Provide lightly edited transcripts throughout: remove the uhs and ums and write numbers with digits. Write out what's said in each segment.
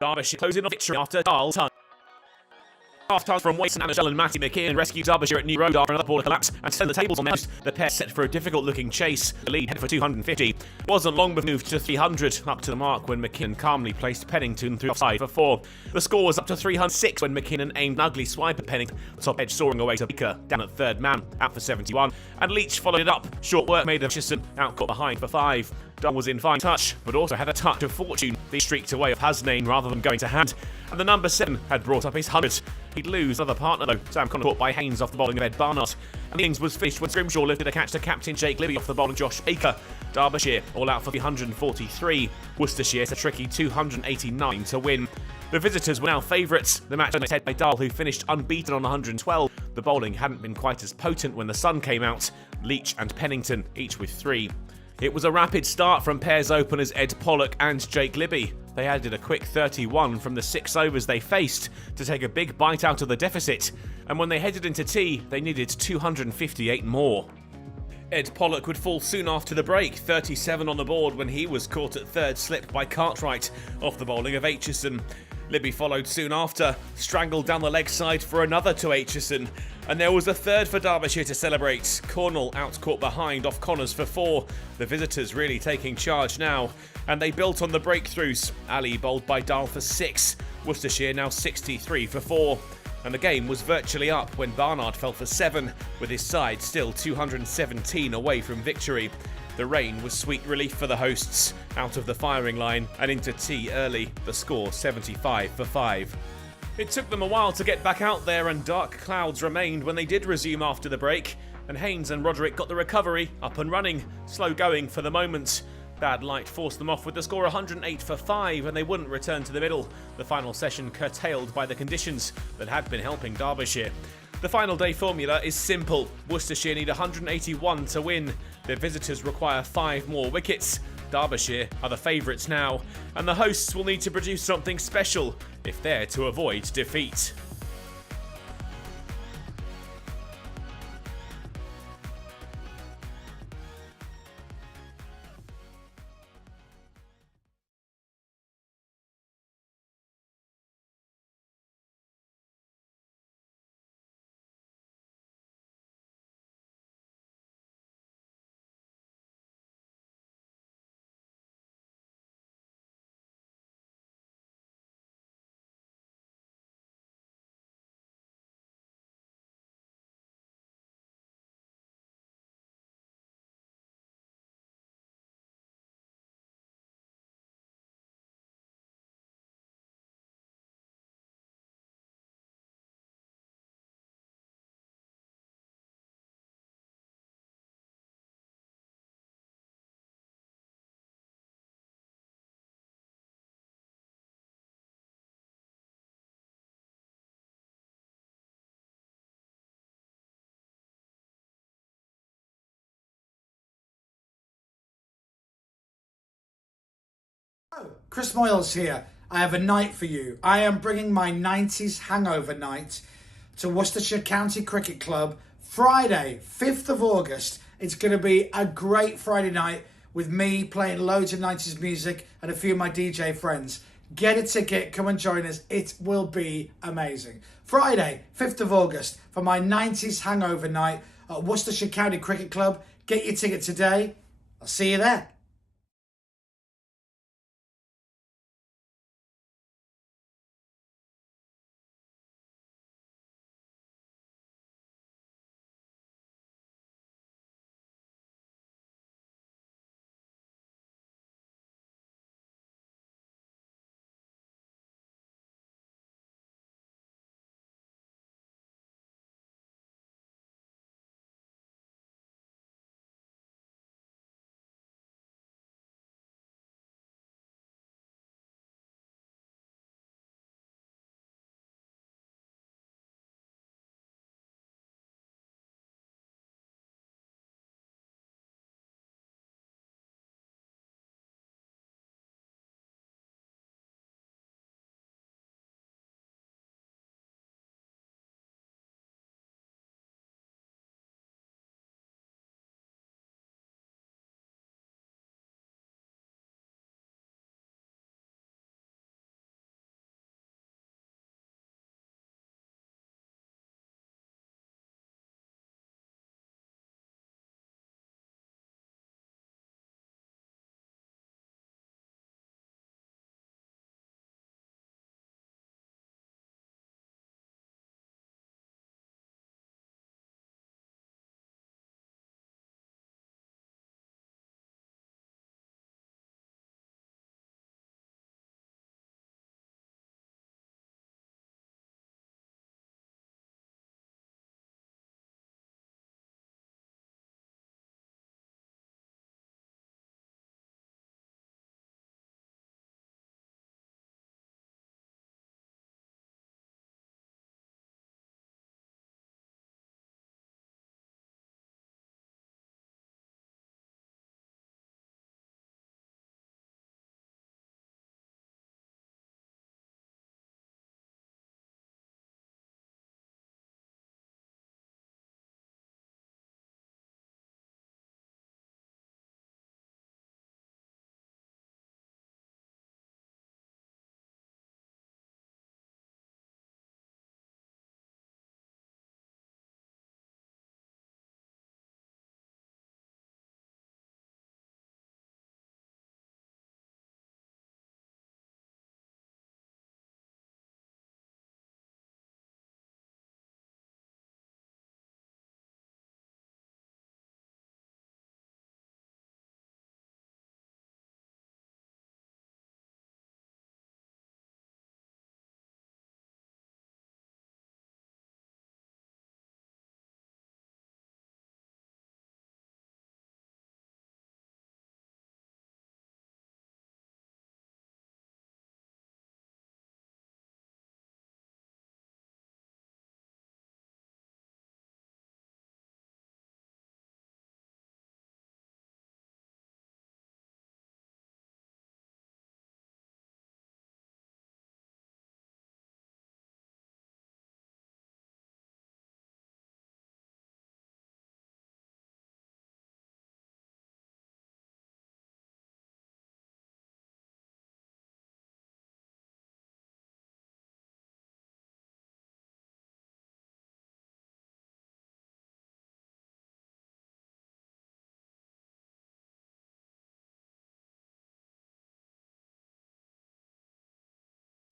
Derbyshire closing on victory after Darl time. Half time from Wason and Matty McKeon rescued Derbyshire at New Road after another border collapse and turn the tables on their host. The pair set for a difficult looking chase. The lead headed for 250. Wasn't long but moved to 300, up to the mark when McKinnon calmly placed Pennington through offside for 4. The score was up to 306 when McKinnon aimed an ugly swipe at Pennington, the top edge soaring away to Baker, down at third man, out for 71. And Leach followed it up. Short work made of Hutchison, out caught behind for 5. Dunn was in fine touch, but also had a touch of fortune. He streaked away of Hasnane rather than going to hand. And the number 7 had brought up his 100. He'd lose another partner though. Sam Connor caught by Haynes off the bowling of Ed Barnard. And the innings was finished when Scrimshaw lifted a catch to captain Jake Libby off the bowling Josh Baker. Derbyshire all out for 343. Worcestershire a tricky 289 to win. The visitors were now favourites. The match was headed by Darl, who finished unbeaten on 112. The bowling hadn't been quite as potent when the sun came out. Leach and Pennington each with 3. It was a rapid start from pairs openers Ed Pollock and Jake Libby. They added a quick 31 from the 6 overs they faced to take a big bite out of the deficit, and when they headed into tea, they needed 258 more. Ed Pollock would fall soon after the break, 37 on the board when he was caught at third slip by Cartwright off the bowling of Aitchison. Libby followed soon after, strangled down the leg side for another to Aitchison, and there was a third for Derbyshire to celebrate. Cornell out caught behind off Connors for 4. The visitors really taking charge now, and they built on the breakthroughs. Ali bowled by Darl for 6. Worcestershire now 63 for 4. And the game was virtually up when Barnard fell for 7, with his side still 217 away from victory. The rain was sweet relief for the hosts, out of the firing line and into tea early, the score 75 for 5. It took them a while to get back out there, and dark clouds remained when they did resume after the break, and Haynes and Roderick got the recovery up and running, slow going for the moment. Bad light forced them off with the score 108 for 5, and they wouldn't return to the middle, the final session curtailed by the conditions that had been helping Derbyshire. The final day formula is simple. Worcestershire need 181 to win. Their visitors require 5 more wickets. Derbyshire are the favourites now, and the hosts will need to produce something special if they're to avoid defeat. Chris Moyles here. I have a night for you. I am bringing my 90s hangover night to Worcestershire County Cricket Club Friday, 5th of August. It's going to be a great Friday night with me playing loads of 90s music and a few of my DJ friends. Get a ticket, come and join us. It will be amazing. Friday, 5th of August for my 90s hangover night at Worcestershire County Cricket Club. Get your ticket today. I'll see you there.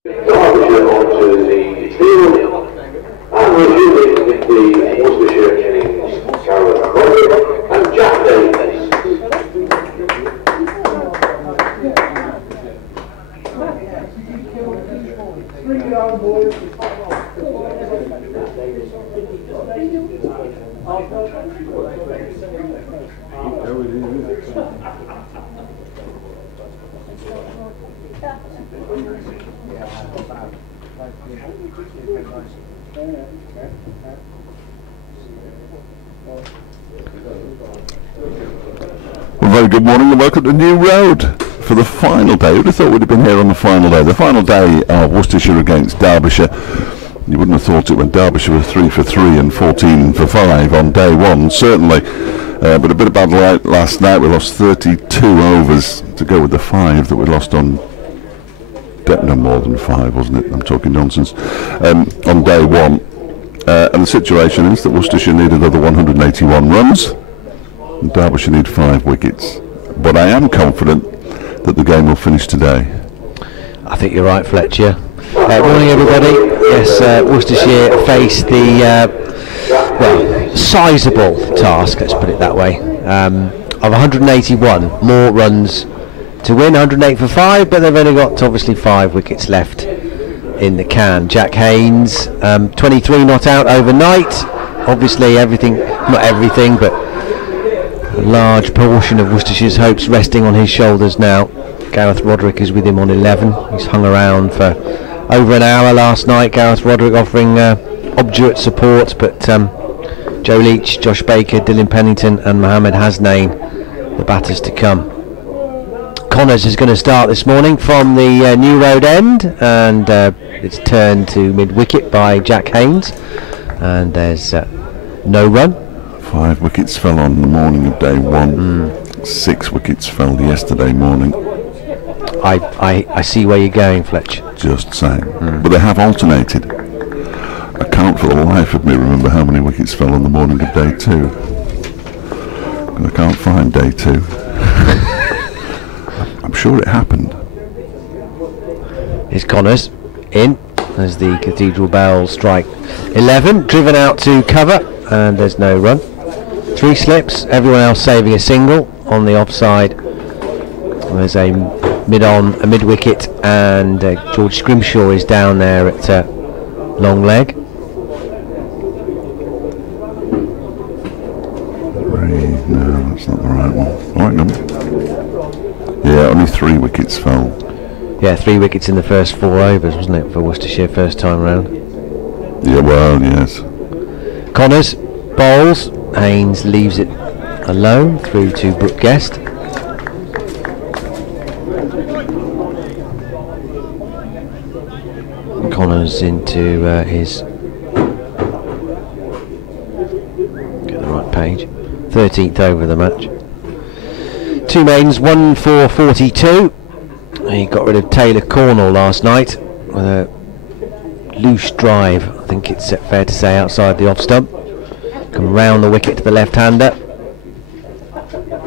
Derbyshire onto the field, and resuming with the Worcestershire innings, Gareth Roderick and Jack Davies. Well, very good morning and welcome to New Road for the final day. Who'd have thought we'd have been here on the final day? The final day of Worcestershire against Derbyshire. You wouldn't have thought it when Derbyshire were 3 for 3 and 14 for 5 on day one, certainly. But a bit of bad light last night. We lost 32 overs to go with the 5 that we lost on. No more than 5, wasn't it? I'm talking nonsense. On day one. And the situation is that Worcestershire need another 181 runs. And Derbyshire need 5 wickets. But I am confident that the game will finish today. I think you're right, Fletcher. Morning, everybody. Yes, Worcestershire face the sizable task, let's put it that way, of 181 more runs to win. 108 for 5, but they've only got obviously 5 wickets left in the can. Jack Haynes, 23 not out overnight. Obviously not everything, but a large portion of Worcestershire's hopes resting on his shoulders now. Gareth Roderick is with him on 11. He's hung around for over an hour last night. Gareth Roderick offering obdurate support, but Joe Leach, Josh Baker, Dylan Pennington and Mohammed Hasnain, the batters to come. Connors is going to start this morning from the New Road end, and it's turned to mid-wicket by Jack Haynes, and there's no run. 5 wickets fell on the morning of day one. 6 wickets fell yesterday morning. I see where you're going, Fletch. Just saying. But they have alternated. I can't for the life of me remember how many wickets fell on the morning of day 2. And I can't find day 2. I'm sure it happened. Here's Connors in as the Cathedral Bells strike 11, driven out to cover, and there's no run. 3 slips, everyone else saving a single on the offside. There's a mid-wicket, and George Scrimshaw is down there at long leg. No, that's not the right one. Right number. Yeah, only 3 wickets fell. Yeah, 3 wickets in the first 4 overs, wasn't it, for Worcestershire first time round? Yeah, well, yes. Connors bowls. Haynes leaves it alone through to Brooke Guest. Connors into his, get the right page, 13th over of the match. 2 maidens, 1 for 42. He got rid of Taylor Cornell last night with a loose drive, I think it's fair to say, outside the off stump. Come round the wicket to the left-hander.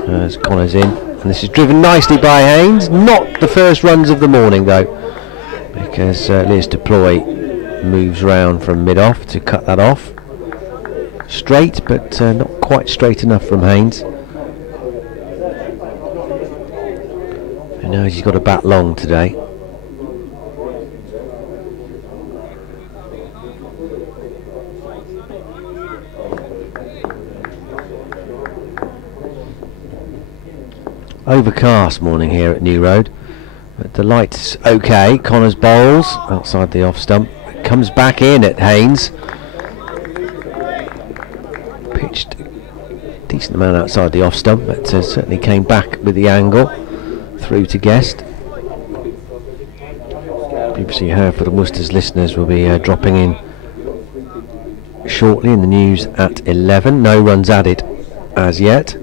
As Connors in, and this is driven nicely by Haynes. Not the first runs of the morning though, because Liz Deploy moves round from mid-off to cut that off. Straight, but not quite straight enough from Haynes. Who knows, he's got a bat long today. Overcast morning here at New Road, but the light's okay. Connors bowls outside the off stump, comes back in at Haynes, pitched a decent amount outside the off stump, but certainly came back with the angle through to Guest. BBC Hereford and Worcester's listeners will be dropping in shortly in the news at 11. No runs added as yet.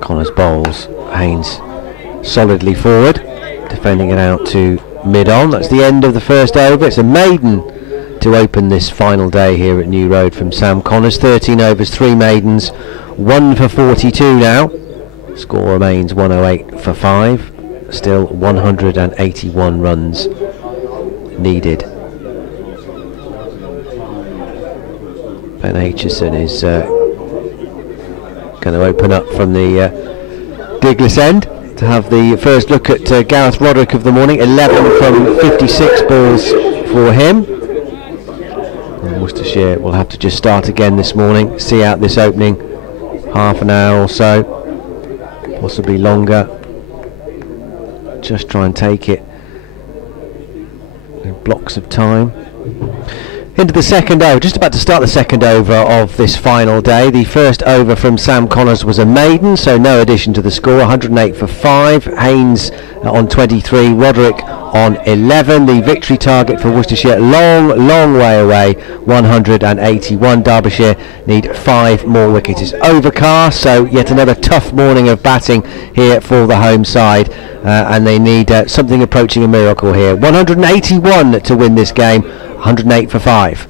Connors bowls, Haynes solidly forward, defending it out to mid-on. That's the end of the first over. It's a maiden to to open this final day here at New Road from Sam Connors. 13 overs, 3 maidens, 1 for 42 now. Score remains 108 for 5. Still 181 runs needed. Ben Aitchison is going to open up from the Diglis end to have the first look at Gareth Roderick of the morning. 11 from 56 balls for him. And Worcestershire will have to just start again this morning, see out this opening half an hour or so, possibly longer. Just try and take it in blocks of time. Into the second over, just about to start the second over of this final day. The first over from Sam Connors was a maiden, so no addition to the score. 108 for 5. Haynes on 23, Roderick on 11. The victory target for Worcestershire, long way away, 181. Derbyshire need 5 more wickets. It's overcast, so yet another tough morning of batting here for the home side, and they need something approaching a miracle here. 181 to win this game. 108 for 5.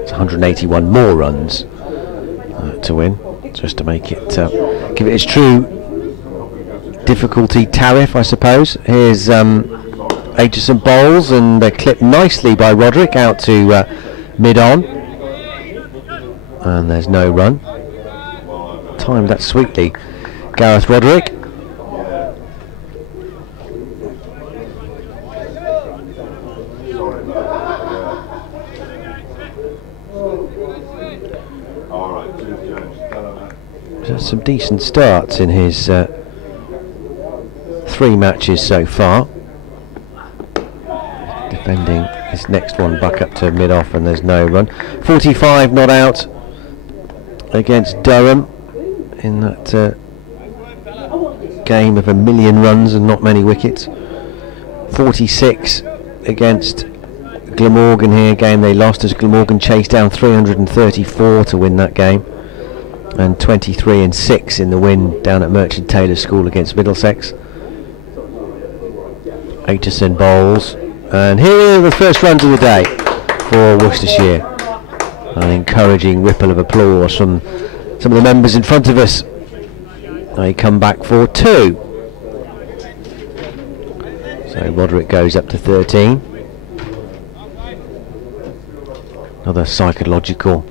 It's 181 more runs to win, just to make it give it its true difficulty tariff, I suppose. Here's Aitchison bowls, and they're clipped nicely by Roderick out to mid-on, and there's no run. Timed that sweetly, Gareth Roderick. There's some decent starts in his 3 matches so far. Defending his next one back up to mid-off, and there's no run. 45 not out against Durham in that game of 1,000,000 runs and not many wickets. 46 against Glamorgan here, game they lost as Glamorgan chased down 334 to win that game, and 23 and 6 in the win down at Merchant Taylor School against Middlesex. Aitchison bowls, and here are the first runs of the day for Worcestershire. An encouraging ripple of applause from some of the members in front of us. They come back for 2. So Roderick goes up to 13. Another psychological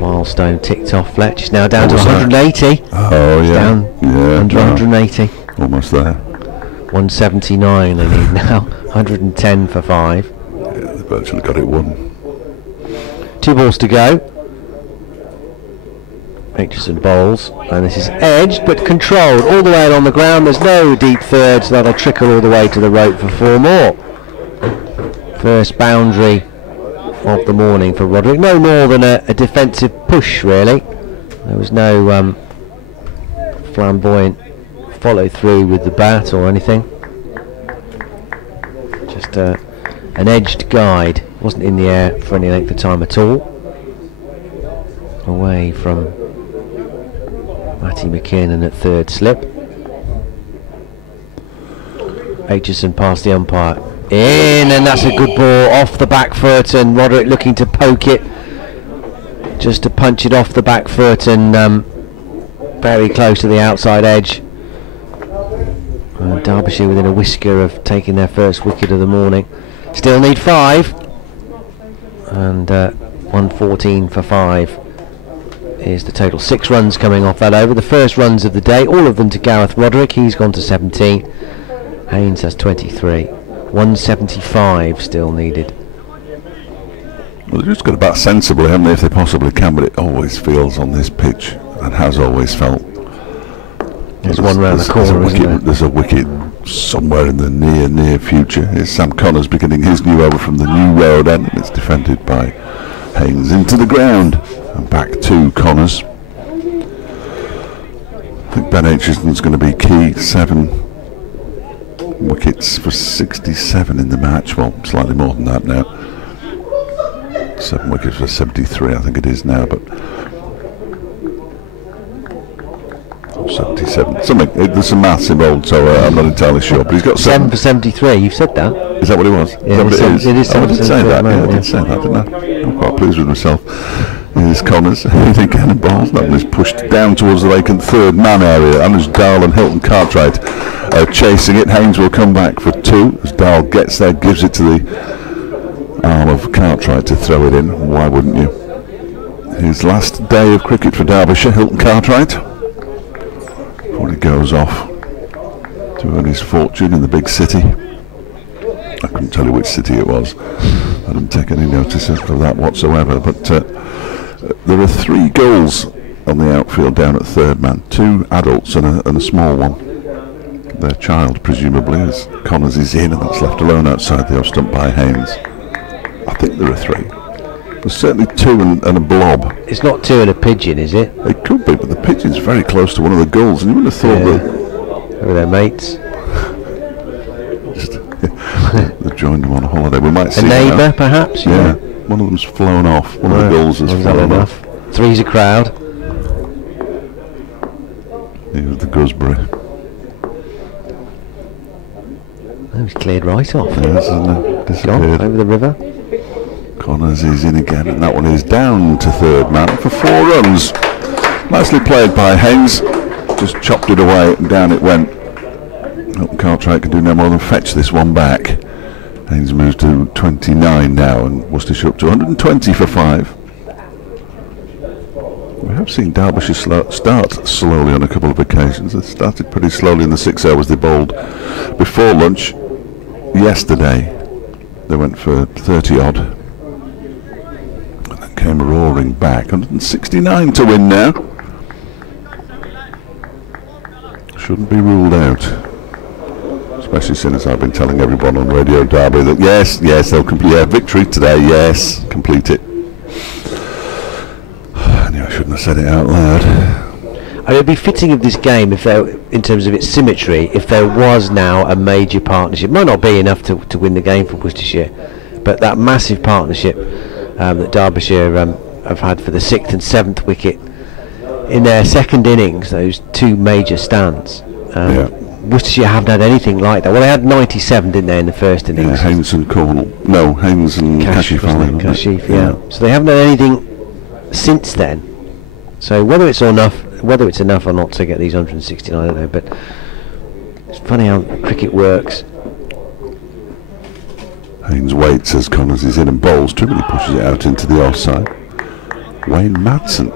milestone ticked off. Fletch is now down to 180. Oh yeah, down under 180. Almost there. 179 they need now. 110 for 5. Yeah, they've virtually got it won. 2 balls to go. Aitchison bowls, and this is edged but controlled all the way along the ground. There's no deep third, so that'll trickle all the way to the rope for 4 more. First boundary of the morning for Roderick. No more than a defensive push, really. There was no flamboyant follow through with the bat or anything. Just an edged guide. Wasn't in the air for any length of time at all. Away from Matty McKinnon at third slip. Aitchison past the umpire. In, and that's a good ball off the back foot, and Roderick looking to poke it, just to punch it off the back foot, and very close to the outside edge. Derbyshire within a whisker of taking their first wicket of the morning. Still need 5, and 114 for 5 is the total. 6 runs coming off that over. The first runs of the day, all of them to Gareth Roderick. He's gone to 17. Haynes has 23. 175 still needed. Well, they've just got to bat sensibly, haven't they, if they possibly can, but it always feels on this pitch, and has always felt. There's one round the corner, isn't there? There's a wicket somewhere in the near future. Here's Sam Connors beginning his new over from the New Road end, and it's defended by Haynes into the ground, and back to Connors. I think Ben Aitchison's going to be key. 7 wickets for 67 in the match. Well, slightly more than that now. 7 wickets for 73, I think it is now. But 77. Something. There's some maths involved, so I'm not entirely sure. But he's got 7 for 73. You've said that. Is that what it was? Yeah, is that what it is? It is. I did say that. Yeah, I did say that, didn't I? I'm quite pleased with myself. Here's Connors. Anything cannonballs. That one is pushed down towards the vacant third man area. And as Dahl and Hilton Cartwright are chasing it, Haynes will come back for 2. As Dahl gets there, gives it to the arm of Cartwright to throw it in. Why wouldn't you? His last day of cricket for Derbyshire, Hilton Cartwright. Before he goes off to earn his fortune in the big city. I couldn't tell you which city it was. I didn't take any notice of that whatsoever. But there are 3 goals on the outfield down at third man. 2 adults and a small one. Their child, presumably, as Connors is in, and that's left alone outside the off stump by Haynes. I think there are 3. There's certainly 2 and a blob. It's not 2 and a pigeon, is it? It could be, but the pigeon's very close to one of the goals, and you wouldn't have thought that. Who are their mates? They've joined them on holiday. We might see a neighbour, perhaps. Yeah, one of them's flown off. One of the goals has flown off. 3's a crowd. Here's the gooseberry. Oh, he's cleared right off. Yes, and disappeared. Gone over the river. Connors is in again, and that one is down to third man for 4 runs. Nicely played by Haynes. Just chopped it away and down it went. Hilton Cartwright can do no more than fetch this one back. Haynes moves to 29 now, and Worcestershire up to 120 for 5. We have seen Derbyshire start slowly on a couple of occasions. They started pretty slowly in the 6 hours they bowled before lunch. Yesterday they went for 30 odd and then came roaring back. 169 to win now. Shouldn't be ruled out, especially since I've been telling everyone on Radio Derby that yes they'll complete. Yeah, victory today, yes, complete it. I knew I shouldn't have said it out loud. It would be fitting of this game, if there, in terms of its symmetry, if there was now a major partnership. Might not be enough to win the game for Worcestershire, but that massive partnership that Derbyshire have had for the 6th and 7th wicket in their second innings, those 2 major stands. Worcestershire haven't had anything like that. Well, they had 97, didn't they, in the first innings? Yeah, Haynes and Cornwall. No, Haynes and Kashif. Kashif, yeah. So they haven't had anything since then. So whether it's enough or not to get these 169, I don't know. But it's funny how cricket works. Haynes waits as Connors is in and bowls. Trimley pushes it out into the offside. Wayne Madsen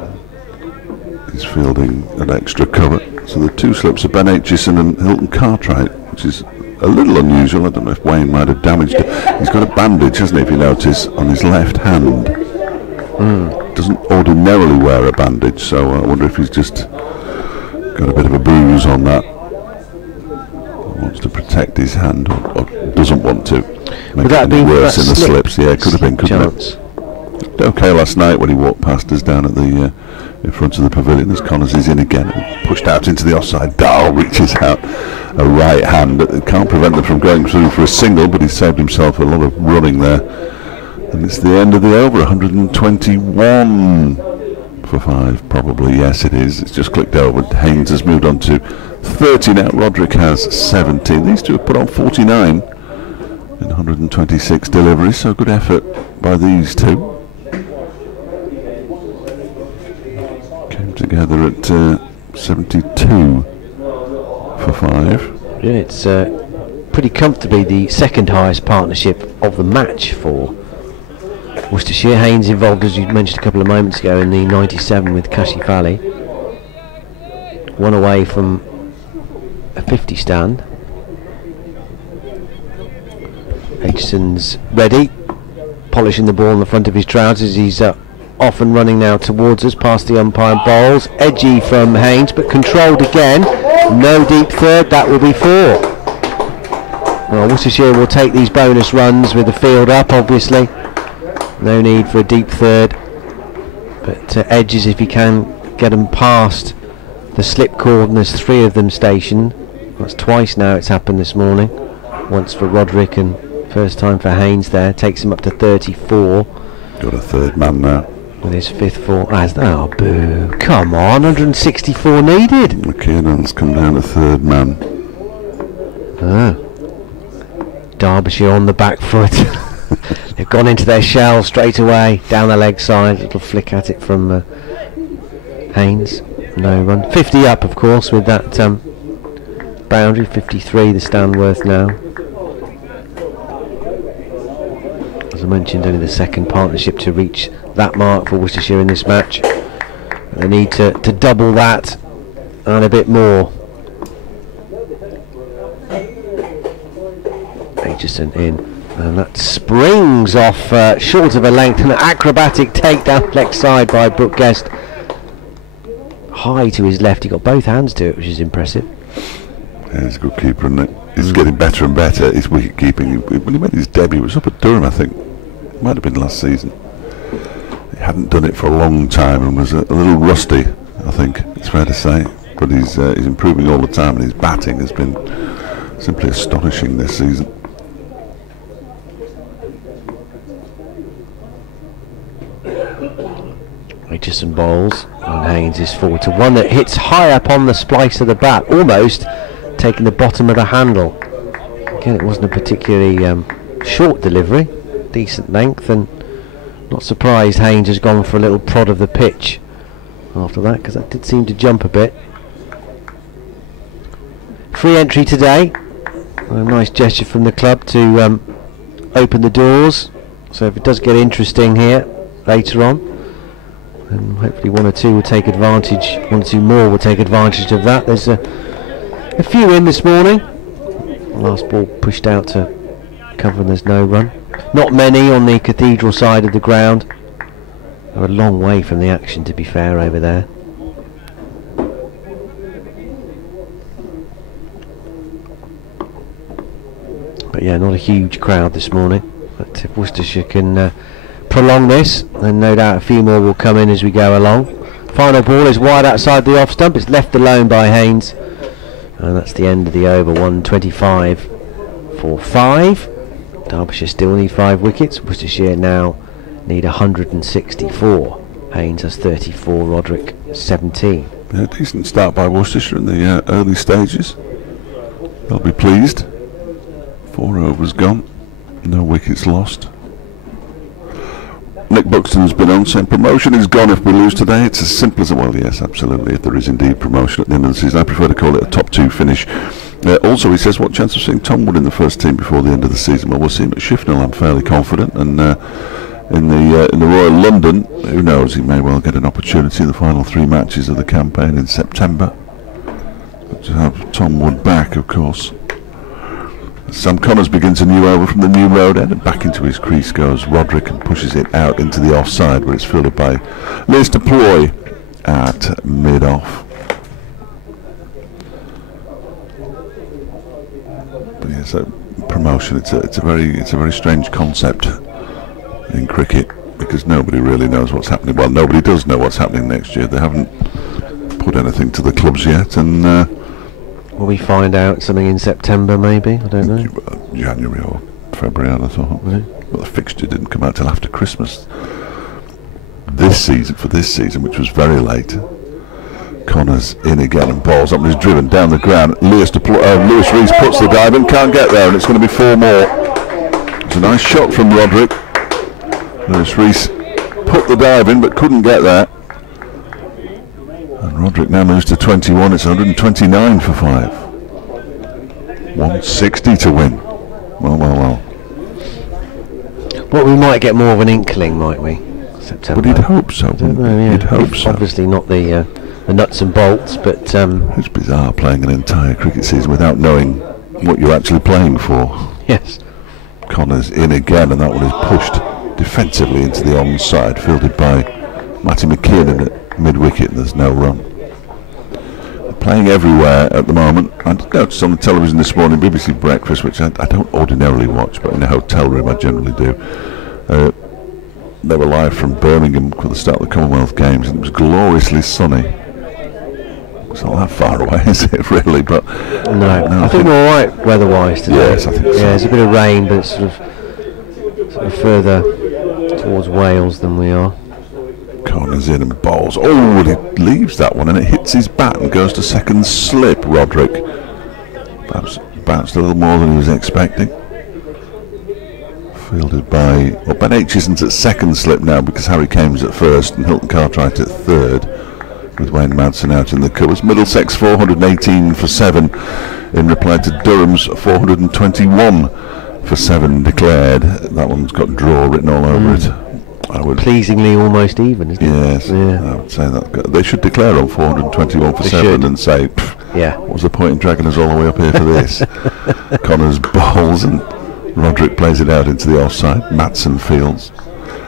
is fielding an extra cover. So the 2 slips are Ben Aitchison and Hilton Cartwright, which is a little unusual. I don't know if Wayne might have damaged it. He's got a bandage, hasn't he, if you notice, on his left hand. Doesn't ordinarily wear a bandage, so I wonder if he's just got a bit of a bruise on that. Wants to protect his hand, or doesn't want to make it any worse in the slips. Yeah, it could have been, couldn't it? Okay, last night when he walked past us down at the in front of the pavilion, as Connors is in again and pushed out into the offside. Dahl reaches out a right hand. It can't prevent them from going through for a single, but he saved himself a lot of running there. And it's the end of the over. 121 for 5, probably. Yes, it is. It's just clicked over. Haynes has moved on to 30 now. Roderick has 17. These 2 have put on 49 in 126 deliveries, so good effort by these 2. Came together at 72 for 5. Yeah, it's pretty comfortably the second highest partnership of the match for Worcestershire. Haynes involved, as you mentioned a couple of moments ago, in the 97 with Kashif Ali. 1 away from a 50 stand. Aitchison's ready, polishing the ball in the front of his trousers. He's off and running now towards us, past the umpire. Bowls edgy from Haynes, but controlled again. No deep third, that will be 4. Well, Worcestershire will take these bonus runs with the field up, obviously. No need for a deep third, but edges if he can get them past the slip cord, and there's 3 of them stationed. That's twice now it's happened this morning. Once for Roderick and first time for Haynes there. Takes him up to 34. Got a third man now. with his 5th for. Oh, boo. Come on, 164 needed. McKinnon's come down to 3rd man. Derbyshire on the back foot. They've gone into their shell straight away, down the leg side. Little flick at it from Haynes. No run. 50 up, of course, with that boundary. 53, the Stanworth now. As I mentioned, only the 2nd partnership to reach that mark for Worcestershire in this match. They need to double that and a bit more. Aitchison in, and that springs off short of a length, and an acrobatic takedown leg side by Brooke Guest. High to his left, he got both hands to it, which is impressive. Yeah, he's a good keeper, isn't it? He's getting better and better. His wicket keeping. When he made his debut, it was up at Durham, I think. It might have been last season. He hadn't done it for a long time and was a little rusty, I think it's fair to say. But he's improving all the time, and his batting has been simply astonishing this season. Aitchison bowls, and Haynes is forward to one that hits high up on the splice of the bat, almost taking the bottom of the handle. Again, it wasn't a particularly short delivery, decent length, and not surprised Haynes has gone for a little prod of the pitch after that, because that did seem to jump a bit. Free entry today. A nice gesture from the club to open the doors, so if it does get interesting here later on, and hopefully one or two will take advantage, one or two more will take advantage of that. There's a few in this morning. Last ball pushed out to cover, and there's no run. Not many on the Cathedral side of the ground. They're a long way from the action, to be fair, over there. But yeah, not a huge crowd this morning. But if Worcestershire can prolong this, then no doubt a few more will come in as we go along. Final ball is wide outside the off stump. It's left alone by Haynes, and that's the end of the over. 125 for 5. Derbyshire still need 5 wickets. Worcestershire now need 164. Haynes has 34. Roderick 17. Yeah, decent start by Worcestershire in the early stages. They'll be pleased. 4 overs gone, no wickets lost. Nick Buxton's been on saying promotion is gone if we lose today. It's as simple as, well, yes, absolutely, if there is indeed promotion at the end of the season. I prefer to call it a top 2 finish. Also, he says, what chance of seeing Tom Wood in the first team before the end of the season? Well, we'll see him at Shifnal, I'm fairly confident, and in the Royal London, who knows, he may well get an opportunity in the final 3 matches of the campaign in September. But to have Tom Wood back, of course. Sam Connors begins a new over from the New Road end, and back into his crease goes Roderick and pushes it out into the offside, where it's fielded by Leicester Ploy at mid-off. But yeah, so promotion, it's a very strange concept in cricket, because nobody really knows what's happening. Well, nobody does know what's happening next year. They haven't put anything to the clubs yet, and will we find out something in September, maybe? I don't know. January or February, I thought. Really? Well, the fixture didn't come out till after Christmas. This season, which was very late. Connors in again and balls up and is driven down the ground. Lewis Rees puts the dive in, can't get there, and it's going to be 4 more. It's a nice shot from Roderick. Lewis Rees put the dive in but couldn't get there. And Roderick now moves to 21. It's 129 for 5. 160 to win. Well. Well, we might get more of an inkling, might we? September. But you'd hope so. I don't know, yeah. You'd hope so. Obviously not the nuts and bolts, but it's bizarre playing an entire cricket season without knowing what you're actually playing for. Yes. Connors in again, and that one is pushed defensively into the onside, fielded by Matty McKinnon at mid-wicket, and there's no run. Playing everywhere at the moment. I noticed on the television this morning, BBC Breakfast, which I don't ordinarily watch, but in a hotel room I generally do. They were live from Birmingham for the start of the Commonwealth Games, and it was gloriously sunny. It's not that far away, is it, really? But no, I think we're all right weather-wise today. Yes, I think so. Yeah, there's a bit of rain, but it's sort of further towards Wales than we are. Corners in and bowls. Oh, he leaves that one and it hits his bat and goes to second slip, Roderick. Perhaps bounced a little more than he was expecting. Fielded by... Well, Ben H isn't at second slip now because Harry Kane's at first and Hilton Cartwright at third, with Wayne Madsen out in the covers. Middlesex 418 for 7 in reply to Durham's 421 for 7 declared. That one's got draw written all over it. I would Pleasingly almost even, isn't it? Yes, yeah. I would say that they should declare on 421 for 7 and say, yeah, what was the point in dragging us all the way up here for this? Connors bowls and Roderick plays it out into the offside. Madsen fields.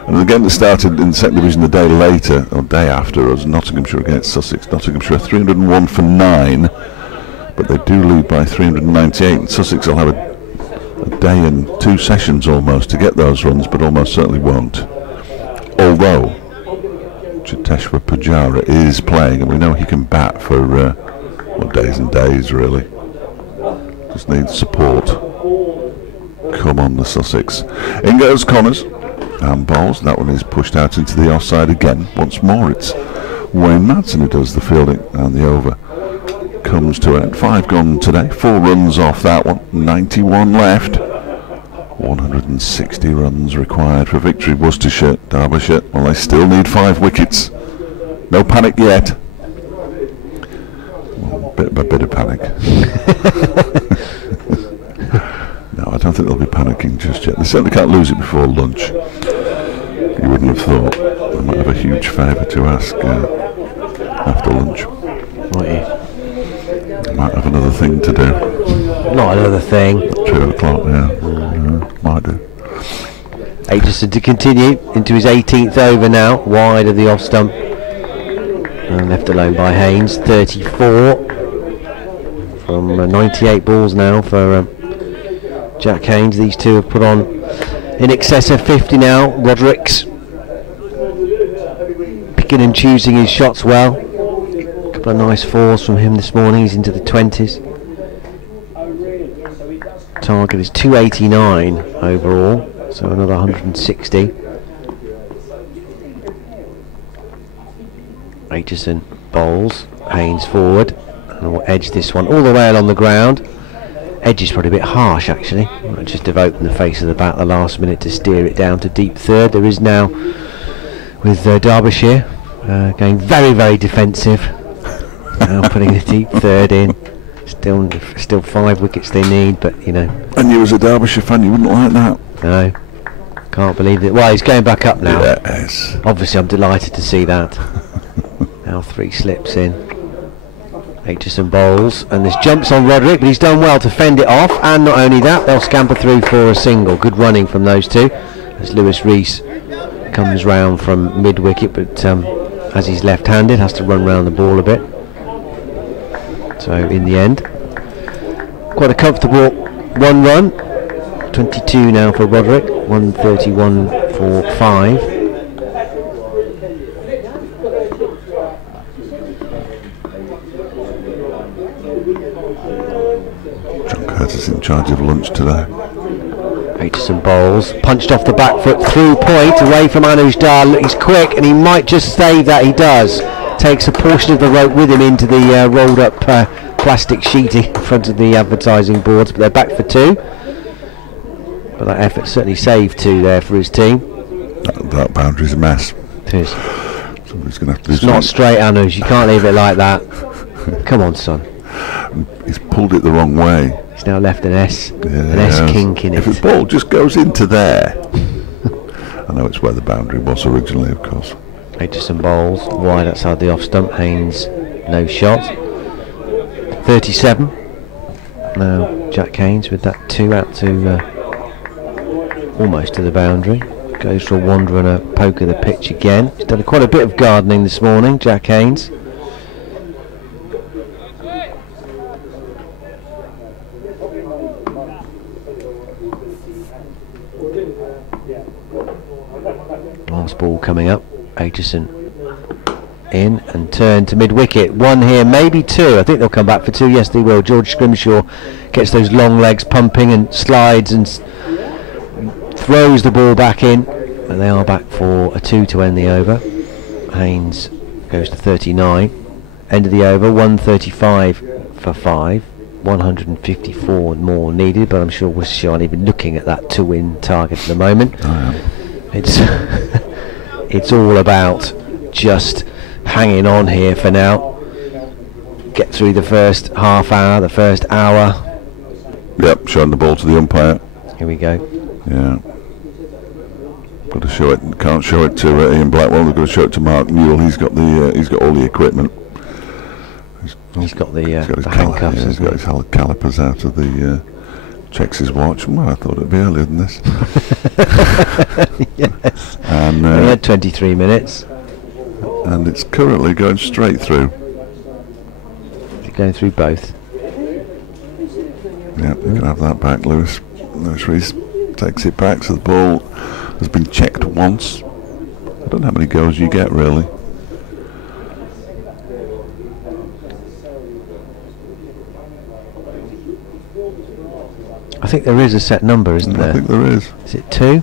And again, it started in the second division the day later, or day after, was Nottinghamshire against Sussex. Nottinghamshire 301 for 9, but they do lead by 398. And Sussex will have a day and 2 sessions almost to get those runs, but almost certainly won't. Although Cheteshwar Pujara is playing, and we know he can bat for days and days, really. Just needs support. Come on, the Sussex. In goes Connors. And bowls. That one is pushed out into the offside again. Once more, it's Wayne Madsen who does the fielding, and the over comes to an end. 5 gone today. 4 runs off that one. 91 left. 160 runs required for victory. Worcestershire, Derbyshire, well, they still need 5 wickets. No panic yet. Well, a bit of panic. No, I don't think they'll be panicking just yet. They certainly can't lose it before lunch. You wouldn't have thought. I might have a huge favour to ask after lunch. Might I might have another thing to do. Not another thing. 2 o'clock, yeah. Might do. Aitchison to continue into his 18th over now, wide of the off stump. And left alone by Haynes. 34 from 98 balls now for Jack Haynes. These two have put on in excess of 50 now. Roderick's picking and choosing his shots well. A couple of nice 4s from him this morning. He's into the 20s. Target is 289 overall, so another 160. Aitchison bowls, Haynes forward, and will edge this one all the way along the ground. Edge is probably a bit harsh actually. Might just have opened the face of the bat at the last minute to steer it down to deep third. There is now, with Derbyshire going very, very defensive, now putting the deep third in. Still 5 wickets they need, but you know. And you as a Derbyshire fan, you wouldn't like that. No, can't believe it. Well, he's going back up now. Yes. Obviously, I'm delighted to see that. Now 3 slips in. Aitchison bowls, and this jumps on Roderick, but he's done well to fend it off. And not only that, they'll scamper through for a single. Good running from those two, as Lewis Rees comes round from mid wicket, but as he's left-handed, has to run round the ball a bit. So in the end, quite a comfortable 1 run. 22 now for Roderick, 131 for 5. John Curtis in charge of lunch today. Aitchison bowls, punched off the back foot, through point, away from Anuj Dar. He's quick and he might just save that. He does. Takes a portion of the rope with him into the rolled up plastic sheeting in front of the advertising boards, but they're back for 2. But that effort certainly saved 2 there for his team. That boundary's a mess. It is. Somebody's going to have to do It's not straight, Anuj. You can't leave it like that. Come on, son. He's pulled it the wrong way. He's now left an S kink in it. If the ball just goes into there. I know it's where the boundary was originally, of course. Aitchison bowls wide outside the off stump. Haynes no shot. 37. Now Jack Haynes with that 2 out to almost to the boundary. Goes for a wander and a poke of the pitch again. He's done quite a bit of gardening this morning, Jack Haynes. Last ball coming up. Aitchison in and turn to mid-wicket. 1 here, maybe 2. I think they'll come back for 2. Yes, they will. George Scrimshaw gets those long legs pumping and slides and throws the ball back in. And they are back for a 2 to end the over. Haynes goes to 39. End of the over, 135 for 5. 154 more needed, but I'm sure Worcestershire aren't even looking at that to win target at the moment. It's it's all about just hanging on here for now. Get through the first half hour, the first hour. Yep, showing the ball to the umpire. Here we go. Yeah. Got to show it. Can't show it to Ian Blackwell. They've got to show it to Mark Newell. He's got all the equipment. He's got the his handcuffs. He's got his calipers out of the. Checks his watch. Well, I thought it'd be earlier than this. Yes. And we had 23 minutes. And it's currently going straight through. Is it going through both? Yeah, you can have that back, Lewis. Lewis Rees takes it back, so the ball has been checked once. I don't know how many goals you get, really. I think there is a set number, isn't there? I think there is. Is it 2?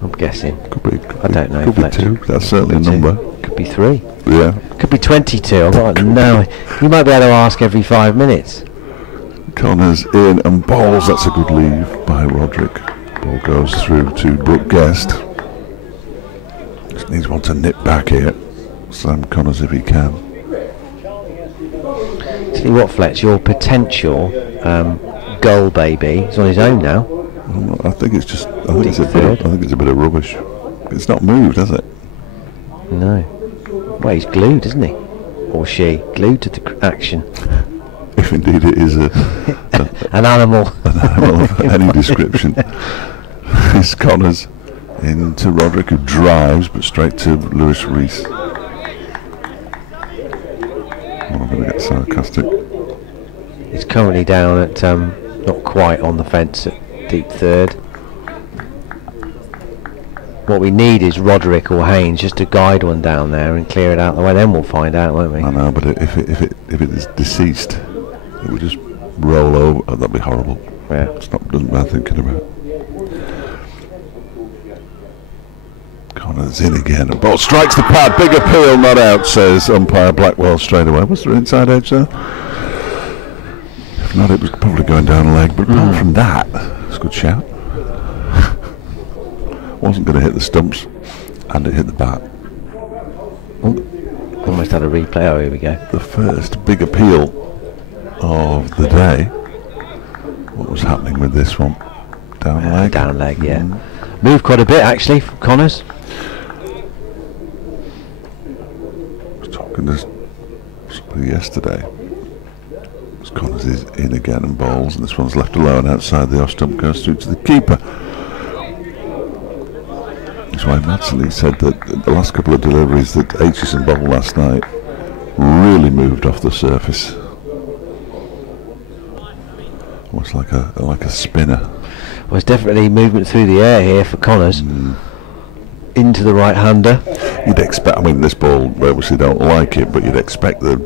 I'm guessing. Could be. I don't know. Could be 2. That's certainly a number. Could be 3. Yeah. Could be 22. I don't know. You might be able to ask every 5 minutes. Connors in and bowls. That's a good leave by Roderick. Ball goes through to Brooke Guest. Just needs one to nip back here. Sam Connors if he can. Tell you what, Fletch, your potential goal baby is on his own now. I think it's just. I think it's a bit of rubbish. It's not moved, has it? No. Well, he's glued, isn't he? Or she glued to the action. If indeed it is an animal. An animal of any description. It's Connors into Roderick, who drives, but straight to Lewis Rees. I'm going to get sarcastic. It's currently down at not quite on the fence at deep third. What we need is Roderick or Haynes just to guide one down there and clear it out the way. Then we'll find out, won't we? I know, but if it is deceased, it would just roll over. Oh, that'd be horrible. Yeah. Doesn't bear thinking about. Connors in again. Ball strikes the pad. Big appeal, not out, says umpire Blackwell straight away. Was there an inside edge there? If not, it was probably going down a leg. But apart from that, it's a good shout. Wasn't going to hit the stumps, and it hit the bat. Almost had a replay. Oh, here we go. The first big appeal of the day. What was happening with this one? Down leg? Down leg, yeah. Moved quite a bit, actually, from Connors. I was talking to somebody yesterday. Connors is in again and bowls, and this one's left alone outside the off stump, goes through to the keeper. That's why Madsley said that the last couple of deliveries that Aitchison bowled last night really moved off the surface. Almost like a spinner. Well, there's definitely movement through the air here for Connors. Into the right-hander. You'd expect, I mean, this ball, we obviously don't like it, but you'd expect the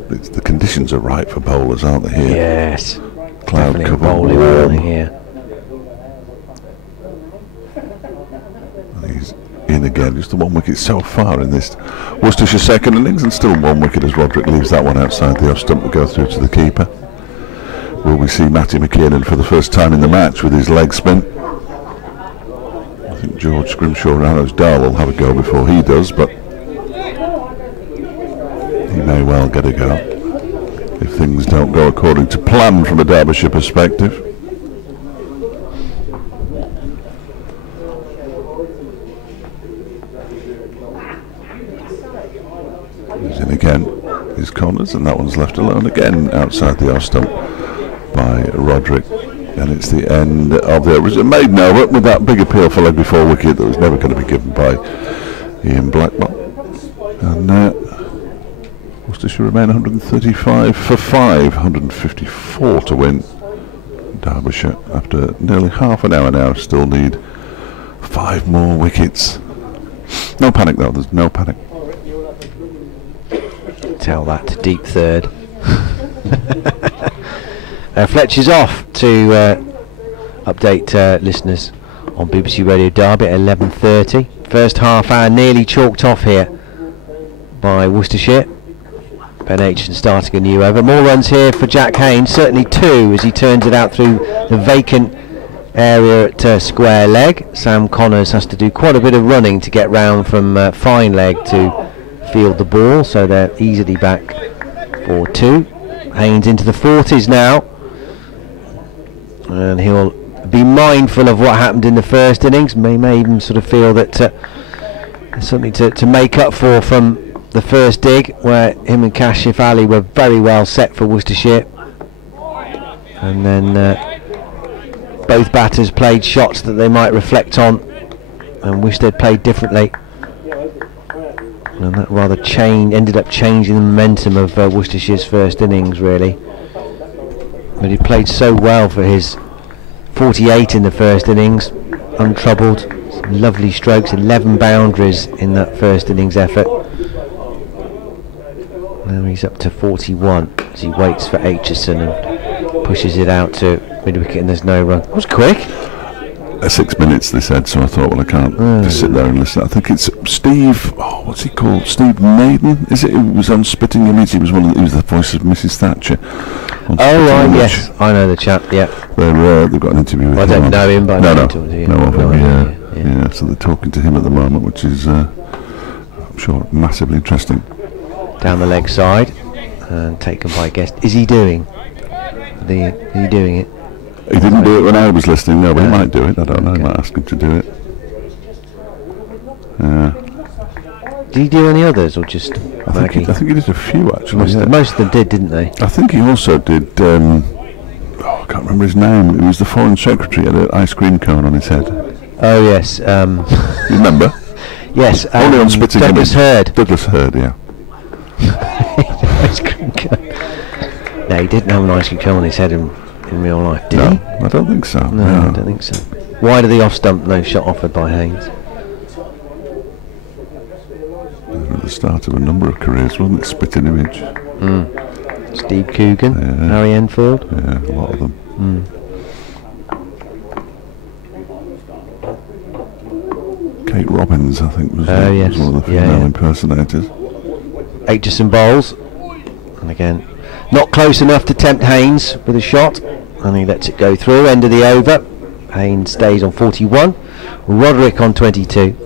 conditions are right for bowlers, aren't they, here? Yes. Cloud definitely cover, bowling warm. on here. He's in again, just the 1 wicket so far in this Worcestershire second innings, and still 1 wicket as Roderick leaves that one outside the off stump to go through to the keeper. Will we see Matty McKiernan for the first time in the match with his leg spin? I think George Scrimshaw Rano's Dahl will have a go before he does, but he may well get a go if things don't go according to plan from a Derbyshire perspective. He's in again, is Connors, and that one's left alone again outside the off stump by Roderick, and it's the end of the over. Maiden over with that big appeal for leg before wicket that was never going to be given by Ian Blackwell, and Worcestershire remain 135 for 5, 154 to win. Derbyshire, after nearly half an hour now, still need 5 more wickets. No panic though, there's no panic. Tell that to deep third. Fletcher's off to update listeners on BBC Radio Derby at 11:30. First half hour nearly chalked off here by Worcestershire. Ben Aitchison starting a new over. More runs here for Jack Haynes, certainly 2 as he turns it out through the vacant area at square leg. Sam Connors has to do quite a bit of running to get round from fine leg to field the ball, so they're easily back for 2. Haynes into the 40s now, and he'll be mindful of what happened in the first innings. May even sort of feel that there's something to make up for from the first dig, where him and Kashif Ali were very well set for Worcestershire, and then both batters played shots that they might reflect on and wish they'd played differently, and that rather ended up changing the momentum of Worcestershire's first innings, really. But he played so well for his 48 in the first innings, untroubled, some lovely strokes, 11 boundaries in that first innings effort. Now he's up to 41 as he waits for Aitchison and pushes it out to mid-wicket, and there's no run. That was quick. 6 minutes, they said, so I thought, well, I can't just sit there and listen. I think it's Steve, what's he called? Steve Naden, is it? He was on Spitting Image. He was he was the voice of Mrs. Thatcher. Oh, right, yes, I know the chap, yeah. They've got an interview with him. I don't know him, but I know him, yeah. So they're talking to him at the moment, which is, I'm sure, massively interesting. Down the leg side, and taken by Guest. Is he doing? Is he doing it? He didn't do it when I was listening, no, but he might do it. I don't know, I might ask him to do it. Did he do any others, or just I think he did a few, actually. Most of them did, didn't they? I think he also did, I can't remember his name. He was the Foreign Secretary, had an ice cream cone on his head. Oh, yes. You remember? Yes. Only on Spitting Douglas Hurd. Douglas Hurd, yeah. Ice cream cone. No, he didn't have an ice cream cone on his head in real life, did he? I don't think so. No, I don't think so. Wide of the off stump, no shot offered by Haynes. At the start of a number of careers, wasn't it? Spitting Image. Steve Coogan, Harry Enfield. Yeah, a lot of them. Kate Robbins, I think, was one of the female impersonators. Aitchison bowls, and again, not close enough to tempt Haynes with a shot, and he lets it go through. End of the over. Haynes stays on 41, Roderick on 22.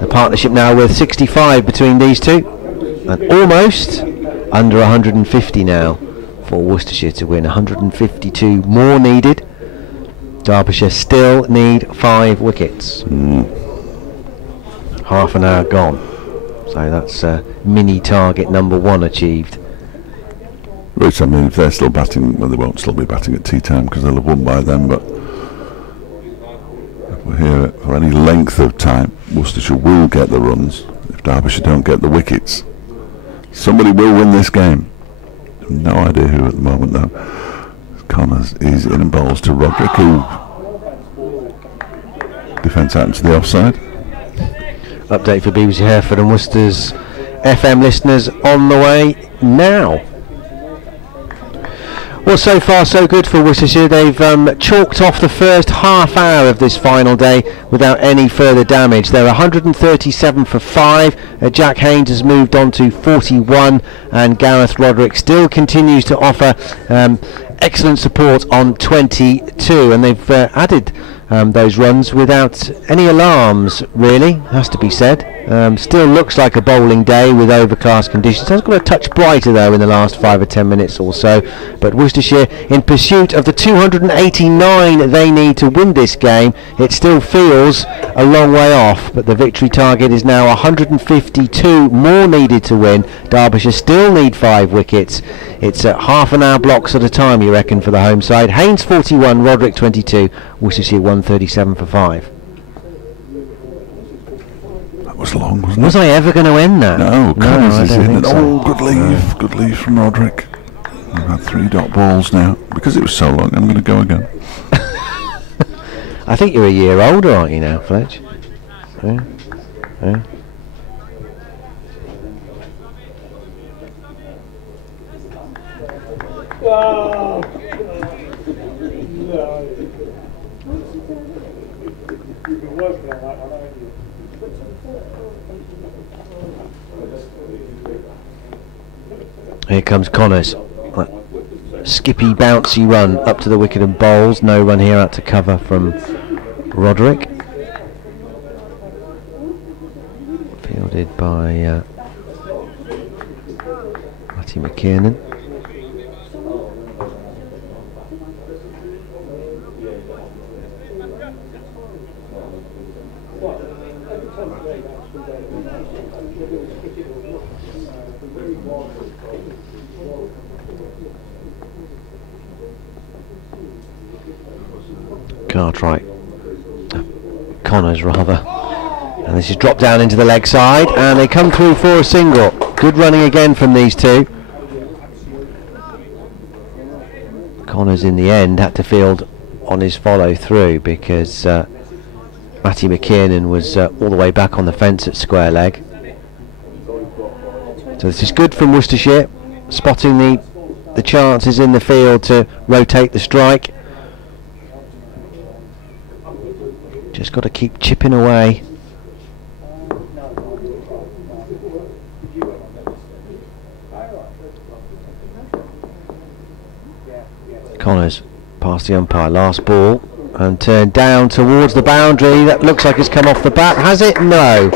The partnership now with 65 between these two, and almost under 150 now for Worcestershire to win. 152 more needed. Derbyshire still need 5 wickets. Half an hour gone, so that's mini target number 1 achieved. Which, I mean, if they're still batting, well, they won't still be batting at tea time because they'll have won by then, but if we're here for any length of time, Worcestershire will get the runs if Derbyshire don't get the wickets. Somebody will win this game. No idea who at the moment, though. Connors is in and bowls to Roderick, who defence out into the offside. Update for BBC Hereford and Worcester's FM listeners on the way now. Well, so far so good for Worcestershire. They've chalked off the first half hour of this final day without any further damage. They're 137 for 5. Jack Haynes has moved on to 41, and Gareth Roderick still continues to offer excellent support on 22, and they've added those runs without any alarms, really, has to be said. Still looks like a bowling day with overcast conditions. Has got a touch brighter though in the last 5 or 10 minutes or so, but Worcestershire in pursuit of the 289 they need to win this game. It still feels a long way off, but the victory target is now 152 more needed to win. Derbyshire still need 5 wickets. It's at half an hour blocks at a time, you reckon, for the home side. Haynes 41, Roderick 22, Worcestershire 137 for 5. That was long, wasn't it? Was I ever going to end that? No, Connors is in. So. Good leave. Good leave from Roderick. We've had 3 dot balls now. Because it was so long, I'm going to go again. I think you're a year older, aren't you now, Fletch? Yeah. No. You've been working on that one, haven't you? Here comes Connors. Skippy, bouncy run up to the wicket and bowls. No run here out to cover from Roderick. Fielded by Matty McKiernan. Cartwright, Connors rather, and this is dropped down into the leg side, and they come through for a single. Good running again from these two. Connors in the end had to field on his follow through because Matty McKiernan was all the way back on the fence at square leg. So this is good from Worcestershire, spotting the chances in the field to rotate the strike. Just got to keep chipping away. Connors past the umpire, last ball, and turned down towards the boundary. That looks like it's come off the bat. Has it? No.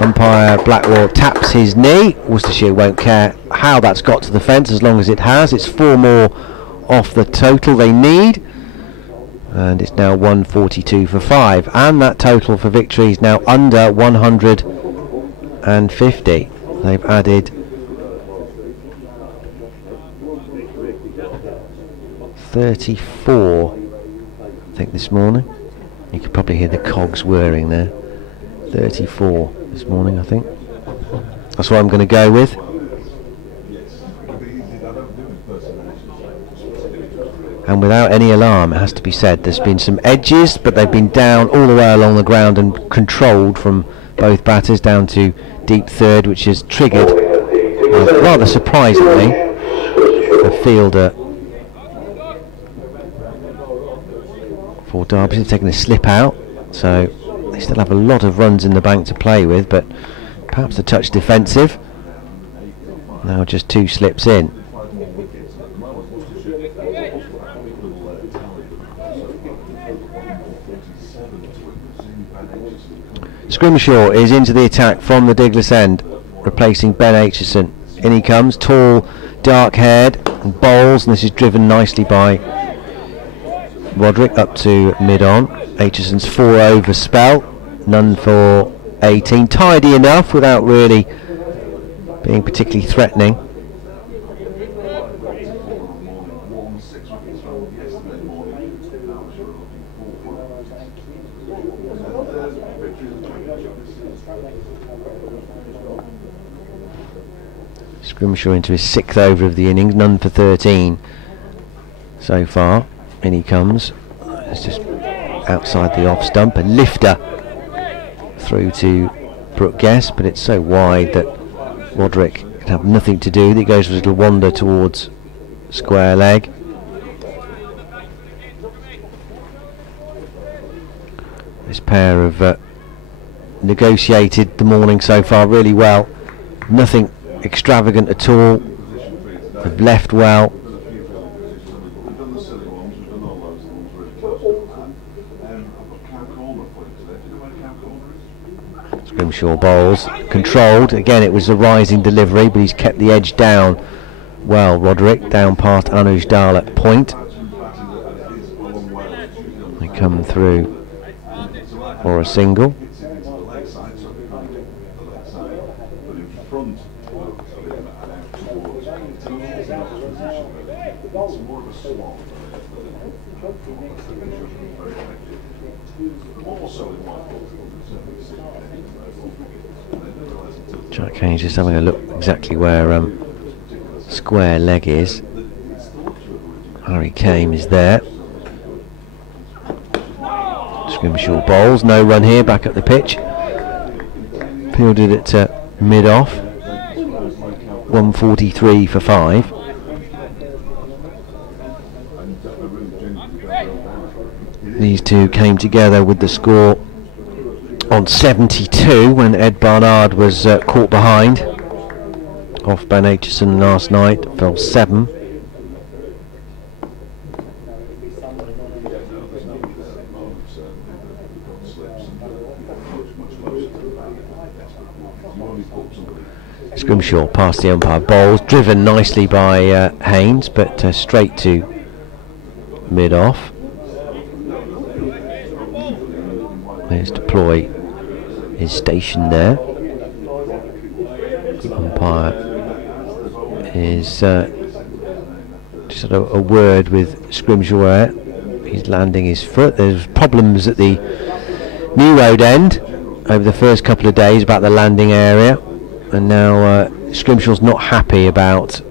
Umpire Blackwell taps his knee. Worcestershire won't care how that's got to the fence as long as it has. It's 4 more off the total they need. And it's now 142 for 5, and that total for victory is now under 150. They've added 34, I think, this morning. You could probably hear the cogs whirring there. 34 this morning, I think. That's what I'm going to go with. And without any alarm, it has to be said, there's been some edges, but they've been down all the way along the ground and controlled from both batters down to deep third, which has triggered, rather surprisingly, the fielder for Derbyshire taking a slip out. So they still have a lot of runs in the bank to play with, but perhaps a touch defensive. Now just 2 slips in. Scrimshaw is into the attack from the Diglis end, replacing Ben Aitchison. In he comes, tall, dark-haired, and bowls, and this is driven nicely by Roderick up to mid-on. Aitchison's 4 over spell, none for 18. Tidy enough without really being particularly threatening. Scrimshaw into his 6th over of the innings, none for 13 so far. In he comes. It's just outside the off stump. A lifter through to Brooke Guest, but it's so wide that Roderick can have nothing to do. He goes for a little wander towards square leg. This pair have negotiated the morning so far really well. Nothing extravagant at all. They've left well. Scrimshaw bowls, controlled. Again, it was a rising delivery, but he's kept the edge down well. Roderick down past Anuj Dal at point. They come through for a single. Jack Haynes just having a look exactly where square leg is. Harry Kane is there. Scrimshaw bowls, no run here, back up the pitch. Fielded it mid off. 143 for 5. These two came together with the score on 72 when Ed Barnard was caught behind. off Ben Aitchison last night, fell 7. Scrimshaw past the umpire, bowls, driven nicely by Haynes, but straight to mid-off. There's Deploy is stationed there. The umpire is just had a word with Scrimshaw there. He's landing his foot. There's problems at the New Road end over the first couple of days about the landing area, and now Scrimshaw's not happy about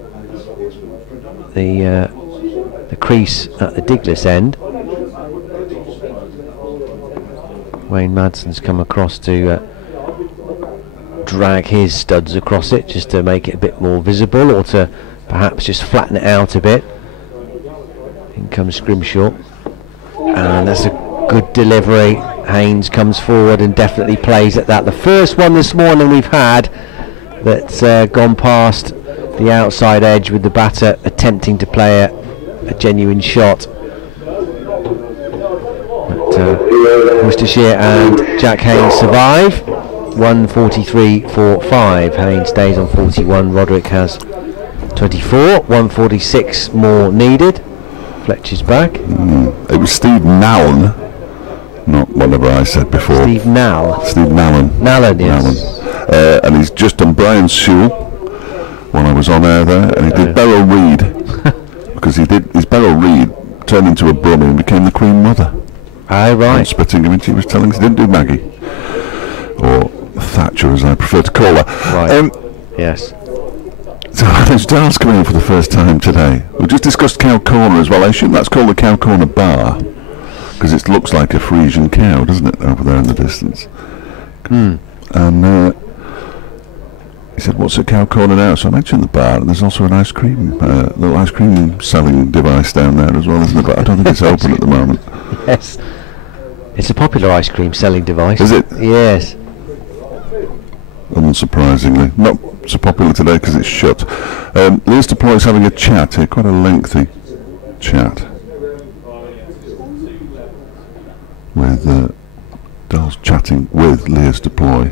the crease at the Diglis end. Wayne Madson's come across to drag his studs across it just to make it a bit more visible, or to perhaps just flatten it out a bit. In comes Scrimshaw, and that's a good delivery. Haynes comes forward and definitely plays at that. The first one this morning we've had that's gone past the outside edge with the batter attempting to play a genuine shot. But Worcestershire and Jack Haynes survive. 143.45. Haynes stays on 41. Roderick has 24. 146 more needed. Fletcher's back. It was Steve Nallen, not whatever I said before. Steve Nallen, yes. Nallen. And he's just done Brian Sewell when I was on air there, and he did Beryl Reid because his Beryl Reid turned into a brummy and became the Queen Mother. Oh, right. On Spittingham, and she was telling us he didn't do Maggie, or Thatcher as I prefer to call her. Right. Yes. So there's Giles coming in for the first time today. We just discussed Cow Corner as well. I assume that's called the Cow Corner Bar, because it looks like a Frisian cow, doesn't it, over there in the distance? And he said, "What's at Cow Corner now?" So I mentioned the bar, and there's also an ice cream, little ice cream selling device down there as well, isn't it? But I don't think it's open at the moment. Yes. It's a popular ice cream selling device. Is it? Yes. Unsurprisingly. Not so popular today because it's shut. Liz Deploy is having a chat here, quite a lengthy chat, with Dale's chatting with Liz Deploy.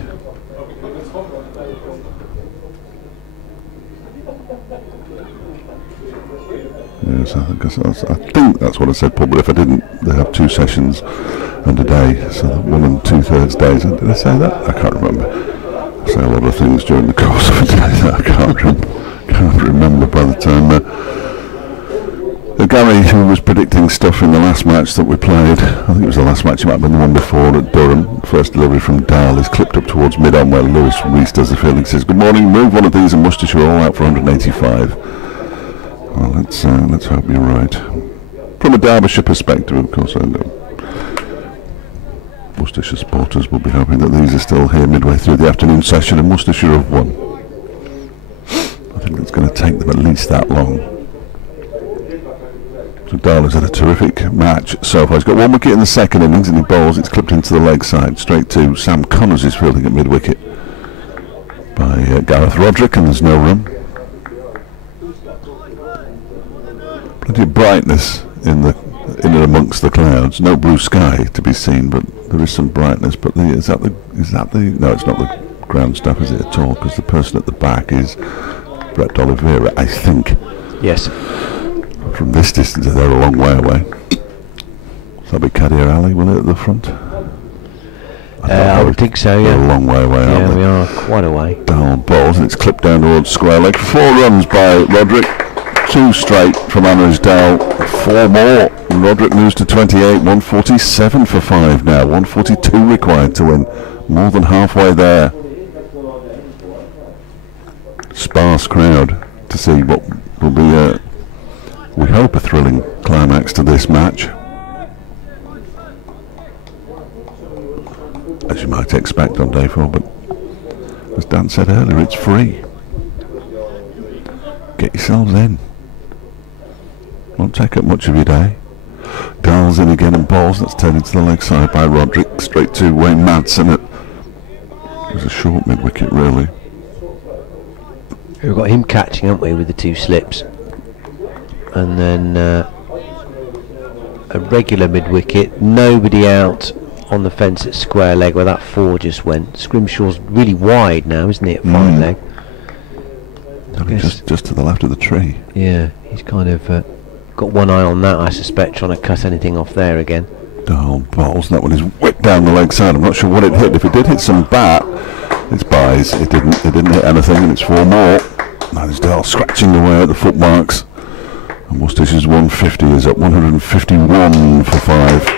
Yes, I think that's what I said, Paul, but if I didn't, they have 2 sessions and a day, so 1 2/3 days. Did I say that? I can't remember. I say a lot of things during the course of a day that I can't remember by the time. Gary, who was predicting stuff in the last match that we played, I think it was the last match, it might have been the one before at Durham, first delivery from Dal is clipped up towards mid-on where Lewis Rees does the fielding. Says, "Good morning, move one of these and Worcestershire all out for 185. Well, let's hope you're right. From a Derbyshire perspective, of course, I know Worcestershire supporters will be hoping that these are still here midway through the afternoon session and Worcestershire have won. I think it's going to take them at least that long. So Darla's had a terrific match so far. He's got 1 wicket in the second innings and he bowls. It's clipped into the leg side, straight to Sam Connors is fielding at mid-wicket by Gareth Roderick, and there's no run. Plenty of brightness in and amongst the clouds. No blue sky to be seen, but there is some brightness. But is that the no, it's not the ground staff, is it at all? Because the person at the back is Brett Oliveira, I think. Yes. From this distance, they're a long way away. That'll be Kadir Ali, will it, at the front? I would think so, yeah. They're a long way away, aren't they? Yeah, we are quite away. Down balls, and it's clipped down towards square leg. 4 runs by Roderick. 2 straight from Annarsdale, 4 more. Roderick moves to 28, 147 for 5 now, 142 required to win, more than halfway there. Sparse crowd to see what will be, we hope, a thrilling climax to this match. As you might expect on day 4, but as Dan said earlier, it's free. Get yourselves in. Won't take up much of your day. Dials in again and balls. That's turned into the leg side by Roderick. Straight to Wayne Madsen. It was a short mid-wicket, really. We've got him catching, haven't we, with the 2 slips. And then a regular mid-wicket. Nobody out on the fence at square leg where that 4 just went. Scrimshaw's really wide now, isn't he, at 5 leg? Just to the left of the tree. Yeah, he's kind of got one eye on that, I suspect, trying to cut anything off there again. Oh, balls. That one is whipped down the leg side. I'm not sure what it hit. If it did hit some bat, it's buys. It didn't hit anything, and it's 4 more. Now there's Dale scratching away at the footmarks. And Worcestershire's 150 is up 151 for 5.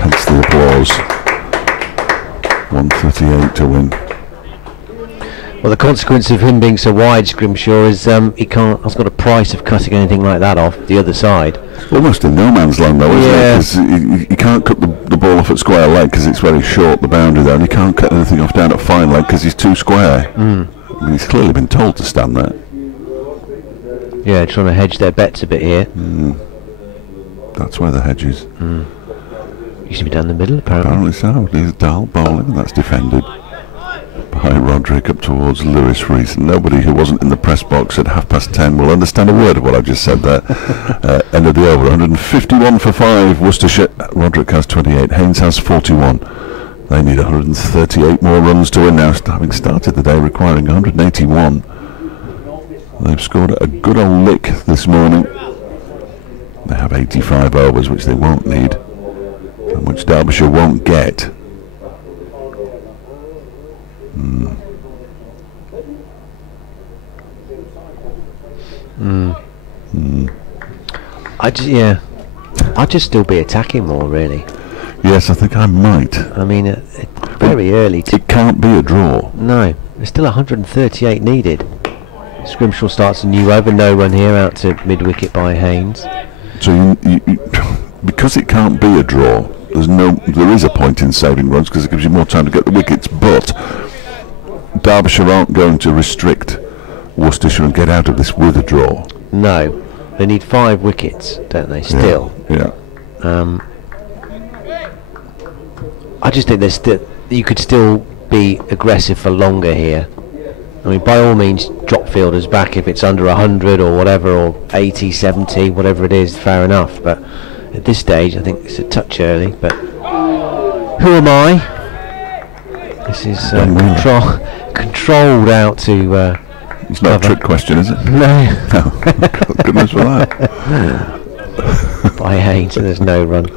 Hence the applause. 138 to win. Well, the consequence of him being so wide, Scrimshaw, is he has got a price of cutting anything like that off the other side. Almost in no man's land though, isn't it? Because you can't cut the ball off at square leg because it's very short, the boundary there, and you can't cut anything off down at fine leg because he's too square. I mean, he's clearly been told to stand there. Yeah, trying to hedge their bets a bit here. That's where the hedge is. Used to be down the middle, apparently. So. There's Dahl bowling, and that's defended by Roderick up towards Lewis Rees. Nobody who wasn't in the press box at 10:30 will understand a word of what I've just said there. End of the over, 151 for 5. Worcestershire. Roderick has 28. Haynes has 41. They need 138 more runs to win now, having started the day requiring 181. They've scored a good old lick this morning. They have 85 overs, which they won't need, and which Derbyshire won't get. I'd just still be attacking more, really. Yes, I think I might. I mean, very early. It can't be a draw. No, there's still 138 needed. Scrimshaw starts a new over, no run here, out to mid-wicket by Haynes. So you, because it can't be a draw, there is a point in saving runs because it gives you more time to get the wickets, but Derbyshire aren't going to restrict Worcestershire and get out of this with a draw. No, they need 5 wickets, don't they, still? Yeah. I just think you could still be aggressive for longer here. I mean, by all means, drop fielders back if it's under 100 or whatever, or 80, 70, whatever it is, fair enough. But at this stage, I think it's a touch early. But who am I? This is controlled out to. It's not a trick question, is it? No. No. Goodness for that. By Haynes, and there's no run.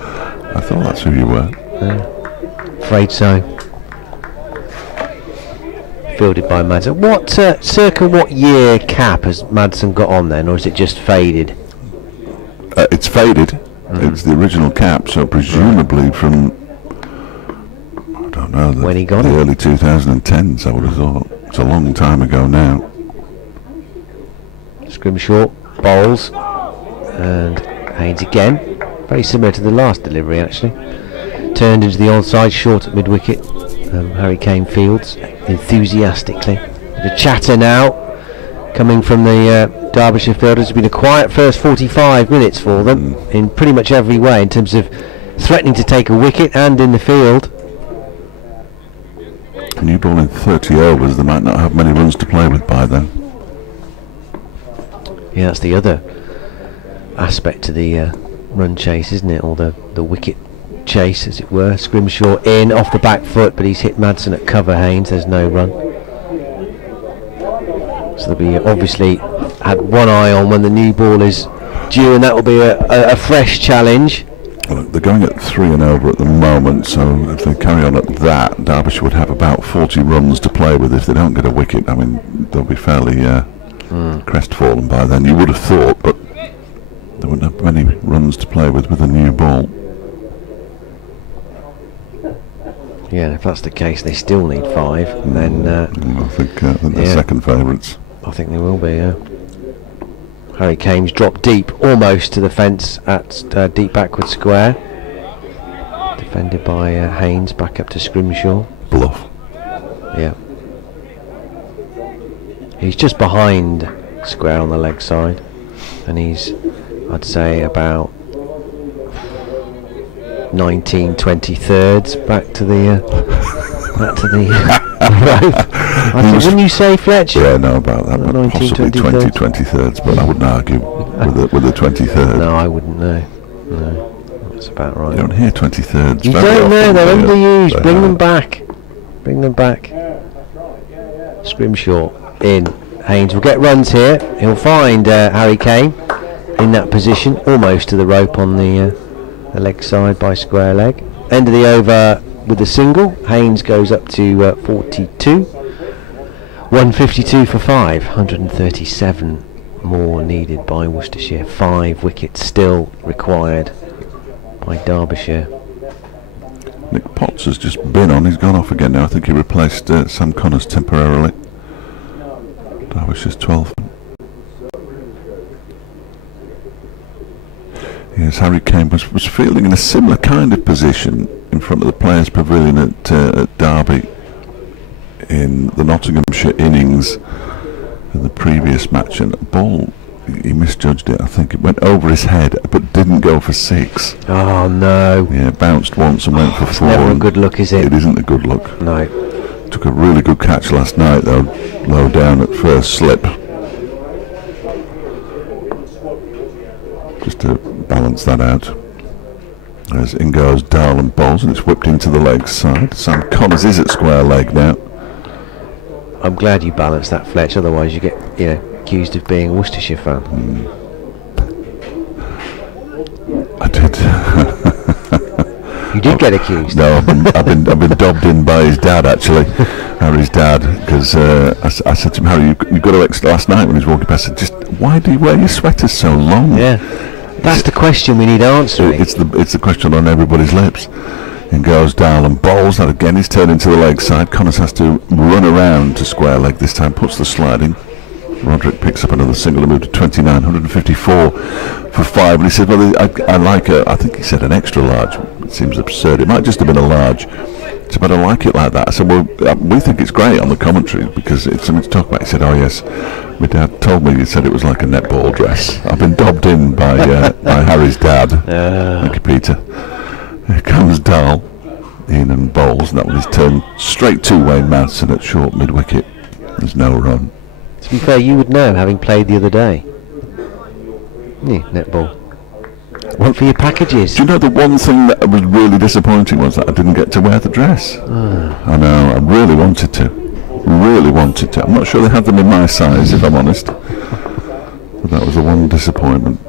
I thought that's who you were. Afraid so. Fielded by Madsen. What circa what year cap has Madsen got on then, or is it just faded? It's faded. It's the original cap, so presumably from, I don't know, when he got the it? early 2010s, I would have thought. It's a long time ago now. Scrimshaw bowls, and Haynes again, very similar to the last delivery actually. Turned into the onside, short at mid-wicket. Harry Kane fields enthusiastically. The chatter now coming from the Derbyshire fielders. It's been a quiet first 45 minutes for them in pretty much every way, in terms of threatening to take a wicket and in the field. When you bowl in 30 overs, they might not have many runs to play with by then. Yeah, that's the other aspect to the run chase, isn't it? Or the wicket chase, as it were. Scrimshaw in off the back foot, but he's hit Madsen at cover. Haynes, there's no run. So they'll be obviously had one eye on when the new ball is due, and that will be a fresh challenge. Well, they're going at 3 and over at the moment, so if they carry on at that, Derbyshire would have about 40 runs to play with if they don't get a wicket. I mean, they'll be fairly crestfallen by then, you would have thought, but they wouldn't have many runs to play with a new ball. Yeah, if that's the case, they still need 5, and then I think they're second favourites. I think they will be, yeah. Harry Kane's dropped deep, almost to the fence at deep backward square. Defended by Haynes, back up to Scrimshaw. Bluff. Yeah. He's just behind square on the leg side, and he's, I'd say, about 19/23 back to the I think, wouldn't you say, Fletcher? Yeah, no, about that, but 19, possibly 23rds, but I wouldn't argue with the 23rd. No, I wouldn't know. No, that's about right. You don't hear 23rds. You very don't know, often, they're do you? underused. They Bring are. them back. Bring them back. Scrimshaw in. Haynes will get runs here. He'll find Harry Kane in that position, almost to the rope on the leg side by square leg. End of the over with a single. Haynes goes up to 42. 152 for 5. 137 more needed by Worcestershire. 5 wickets still required by Derbyshire. Nick Potts has just been on. He's gone off again now. I think he replaced Sam Connors temporarily. Derbyshire's 12th. Yes, Harry Kane was feeling in a similar kind of position in front of the Players' Pavilion at Derby in the Nottinghamshire innings in the previous match, and the ball, he misjudged it. I think it went over his head but didn't go for 6. Oh no. Yeah, bounced once and went for 4. Never a good look, is it? It isn't a good look. No. Took a really good catch last night though, low down at first slip. Just to balance that out. As in goes Dahl and bowls, and it's whipped into the leg side. Sam Connors is at square leg now. I'm glad you balanced that, Fletch, otherwise you get, accused of being a Worcestershire fan. I did. You did get accused. No, I've been dobbed in by his dad, actually, Harry's dad, because I said to him, Harry, you got to last night when he was walking past, I said, just why do you wear your sweaters so long? Yeah, that's the question we need answering. It's the question on everybody's lips. And goes down and bowls. That again is turned into the leg side. Connors has to run around to square leg this time, puts the slide in. Roderick picks up another single and moved to 29, 154 for 5. And he said, well, I like I think he said an extra large. It seems absurd. It might just have been a large. He said, but I like it like that. I said, well, we think it's great on the commentary because it's something to talk about. He said, oh yes, my dad told me, he said it was like a netball dress. I've been dobbed in by Harry's dad. Thank you, Peter. Here comes Dahl in and bowls, and that one is turned straight to Wayne Madsen at short mid-wicket. There's no run. To be fair, you would know, having played the other day. Yeah, netball. Went for your packages. Do you know the one thing that was really disappointing was that I didn't get to wear the dress? I know, I really wanted to. Really wanted to. I'm not sure they had them in my size, if I'm honest. But that was the one disappointment.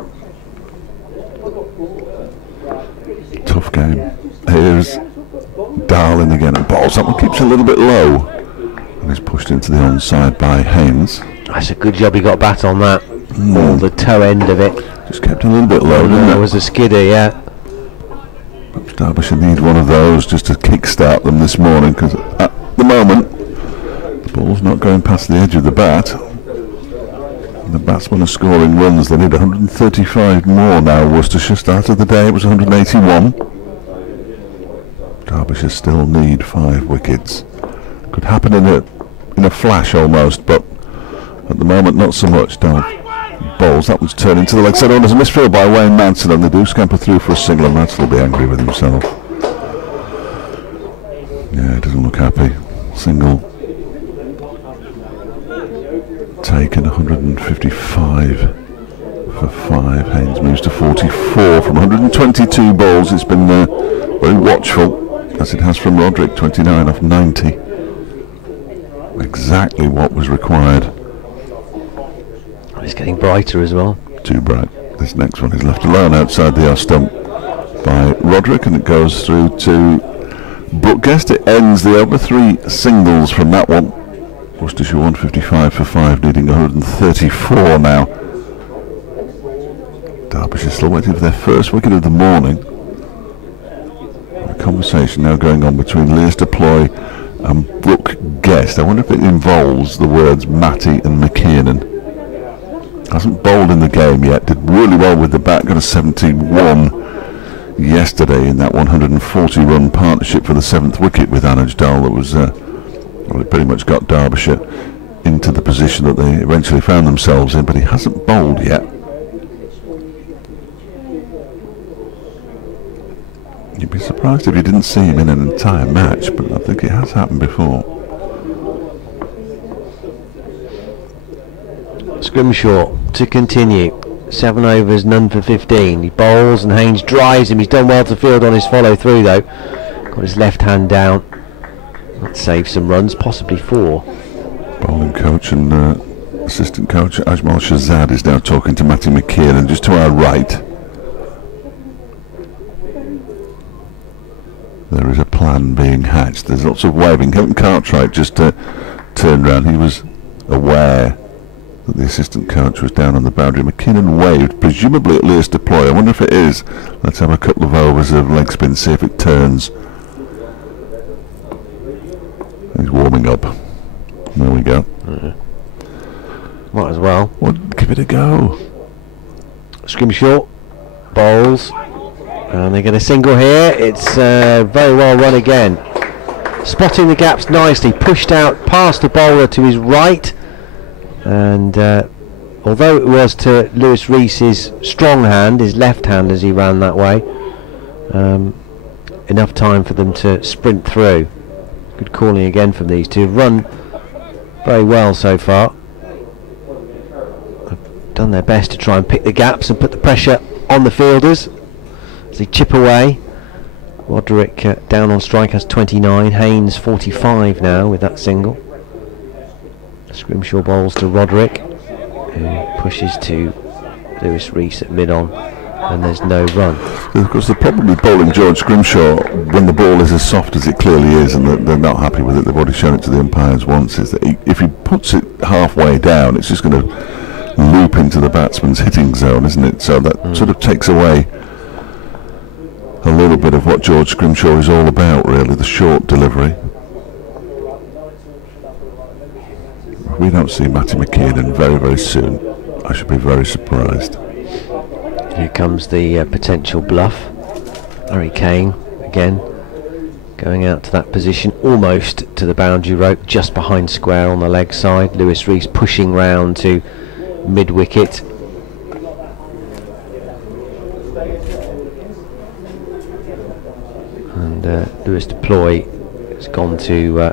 Tough game. Here's Darling again and balls. That one keeps a little bit low and is pushed into the onside by Haynes. That's a good job he got bat on that. All the toe end of it. Just kept a little bit low, didn't There it? was a skidder, yeah. Derbyshire need one of those just to kick-start them this morning, because at the moment the ball's not going past the edge of the bat. The batsmen are scoring runs. They need 135 more now. Worcestershire started the day, it was 181. Derbyshire still need 5 wickets. Could happen in a flash almost, but at the moment not so much. Bowls, that one's turned into the leg side. There's a misfield by Wayne Madsen, and they do scamper through for a single, and Madsen will be angry with himself. Yeah, he doesn't look happy. Single taken, 155 for 5. Haynes moves to 44 from 122 balls. It's been very watchful, as it has from Roderick, 29 off 90. Exactly what was required. It's getting brighter as well. Too bright. This next one is left alone outside the off stump by Roderick, and it goes through to Brookguest. It ends the over. 3 singles from that one. Worcestershire 155 for 5, needing 134 now. Derbyshire still waiting for their first wicket of the morning. A conversation now going on between Leicester Ploy and Brookguest. I wonder if it involves the words Matty and McKiernan. Hasn't bowled in the game yet, did really well with the bat, got a 71 yesterday in that 140 run partnership for the 7th wicket with Anuj Dahl. That was well, it pretty much got Derbyshire into the position that they eventually found themselves in, but he hasn't bowled yet. You'd be surprised if you didn't see him in an entire match, but I think it has happened before. Scrimshaw to continue. 7 overs, none for 15. He bowls and Haynes drives him. He's done well to field on his follow through though. Got his left hand down. That saves some runs, possibly 4. Bowling coach and assistant coach Ajmal Shahzad is now talking to Matty McKeon, and just to our right there is a plan being hatched. There's lots of waving. Hilton Cartwright just turned round. He was aware that the assistant coach was down on the boundary. McKinnon waved, presumably at Lewis deploy. I wonder if it is. Let's have a couple of overs of leg spin, see if it turns. He's warming up. There we go. Might as well. Well, give it a go. Scrimshaw bowls, and they get a single here. It's very well run again. Spotting the gaps nicely, pushed out past the bowler to his right, and although it was to Lewis Reese's strong hand, his left hand as he ran that way, enough time for them to sprint through. Good calling again from these two. Run very well so far. They've done their best to try and pick the gaps and put the pressure on the fielders as they chip away. Roderick down on strike has 29. Haynes 45 now with that single. Scrimshaw bowls to Roderick, who pushes to Lewis Rees at mid-on, and there's no run. Of course, the problem with bowling George Scrimshaw when the ball is as soft as it clearly is, and they're not happy with it, they've already shown it to the umpires once, is that if he puts it halfway down, it's just going to loop into the batsman's hitting zone, isn't it? So that sort of takes away a little bit of what George Scrimshaw is all about, really, the short delivery. We don't see Matty McKeon very, very soon. I should be very surprised. Here comes the potential bluff. Harry Kane again going out to that position, almost to the boundary rope, just behind square on the leg side. Lewis Rees pushing round to mid wicket. And Lewis Deploy has gone to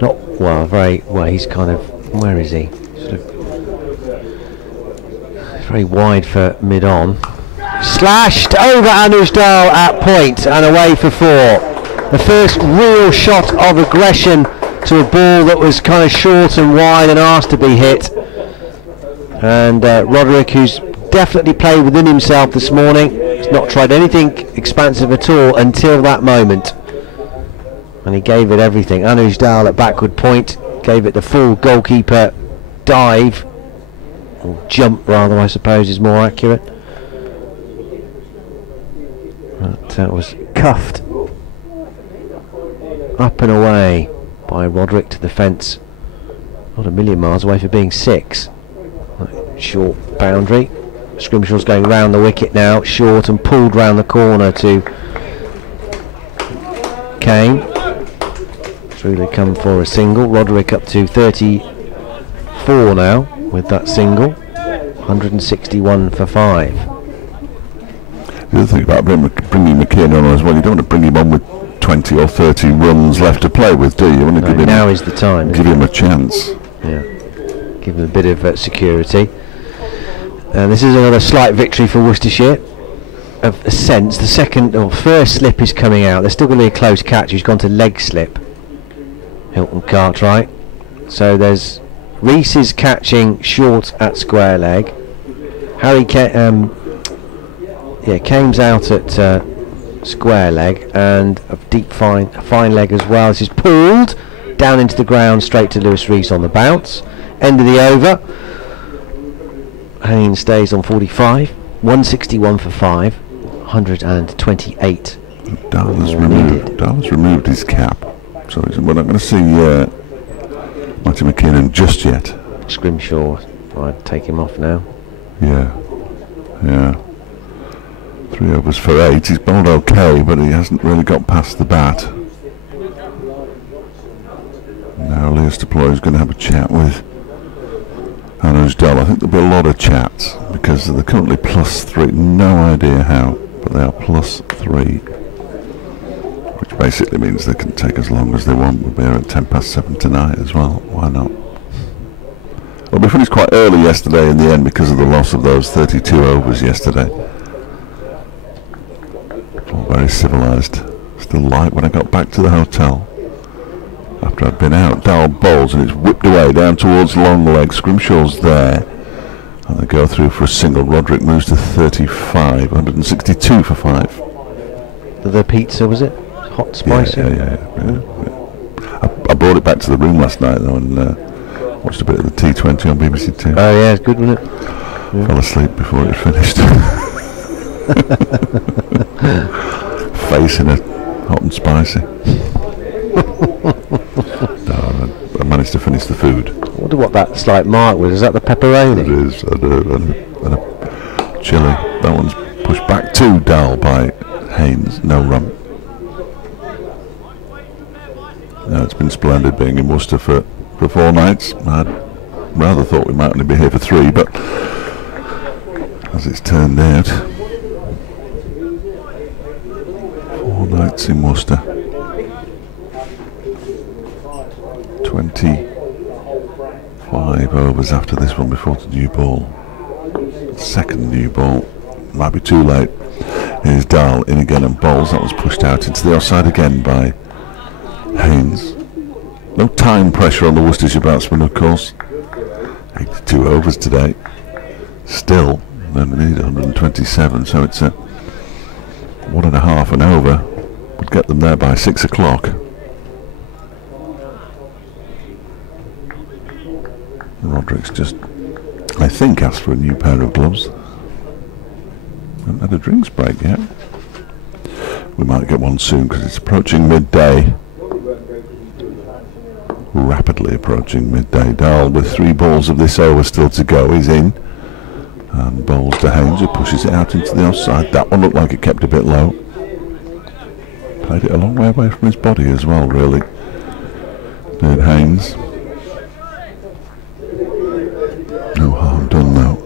not well, very well. He's kind of, where is he? Sort of very wide for mid on. Slashed over Anusdal at point and away for 4. The first real shot of aggression to a ball that was kind of short and wide and asked to be hit. And Roderick, who's definitely played within himself this morning, has not tried anything expansive at all until that moment. And he gave it everything. Anusdal at backward point gave it the full goalkeeper dive, or jump rather, I suppose is more accurate. That was cuffed up and away by Roderick to the fence. Not a million miles away for being 6. Short boundary. Scrimshaw's going round the wicket now, short, and pulled round the corner to Kane. Through they come for a single. Roderick up to 34 now with that single. 161 for 5. The other thing about bringing McKeon on as well, you don't want to bring him on with 20 or 30 runs left to play with, do you? You want to give him, now is the time. Give him a chance. Yeah, give him a bit of security. And this is another slight victory for Worcestershire. Of a sense, the second or first slip is coming out. There's still going to be a close catch. He's gone to leg slip. Hilton Cartwright. So there's Rees is catching short at square leg. Kane's out at square leg, and a deep fine leg as well. This is pulled down into the ground straight to Lewis Rees on the bounce. End of the over. Haynes stays on 45. 161 for 5. 128. Darla's removed his cap, so we're not going to see Matty McKinnon just yet. Scrimshaw, I'd take him off now. Yeah. 3 overs for 8. He's bowled okay, but he hasn't really got past the bat. Now Lewis Deploy is going to have a chat with Anusdal. I think there'll be a lot of chats because they're currently +3. No idea how, but they are +3, which basically means they can take as long as they want. We'll be here at 7:10 tonight as well. Why not? Well, we finished quite early yesterday in the end because of the loss of those 32 overs yesterday. All very civilised. Still light when I got back to the hotel. After I'd been out, Dowell bowls and it's whipped away down towards long leg. Scrimshaw's there. And they go through for a single. Roderick moves to 35, 162 for 5. The pizza, was it? Hot spicy? Yeah. I brought it back to the room last night though and watched a bit of the T20 on BBC Two. Oh yeah, it's good, wasn't it? Yeah. Fell asleep before it finished. Face in it, hot and spicy. No, I managed to finish the food. I wonder what that slight mark was. Is that the pepperoni? It is, and a chili. That one's pushed back to Dowell by Haynes, no run. No, it's been splendid being in Worcester for 4 nights. I'd rather thought we might only be here for 3, but as it's turned out, 4 nights in Worcester. 25 overs after this one before the new ball. Second new ball. Might be too late. Here's Dowell in again and bowls. That was pushed out into the offside again by Haynes. No time pressure on the Worcestershire batsman, of course. 82 overs today. Still, they need 127, so it's 1.5 an over. Would get them there by 6 o'clock. Roderick's just, I think, asked for a new pair of gloves. Haven't had a drinks break yet. We might get one soon because it's approaching midday. Rapidly approaching midday. Dowell with 3 balls of this over still to go. He's in. And bowls to Haynes, who pushes it out into the offside. That one looked like it kept a bit low. Played it a long way away from his body as well, really. Did Haynes. No harm done though.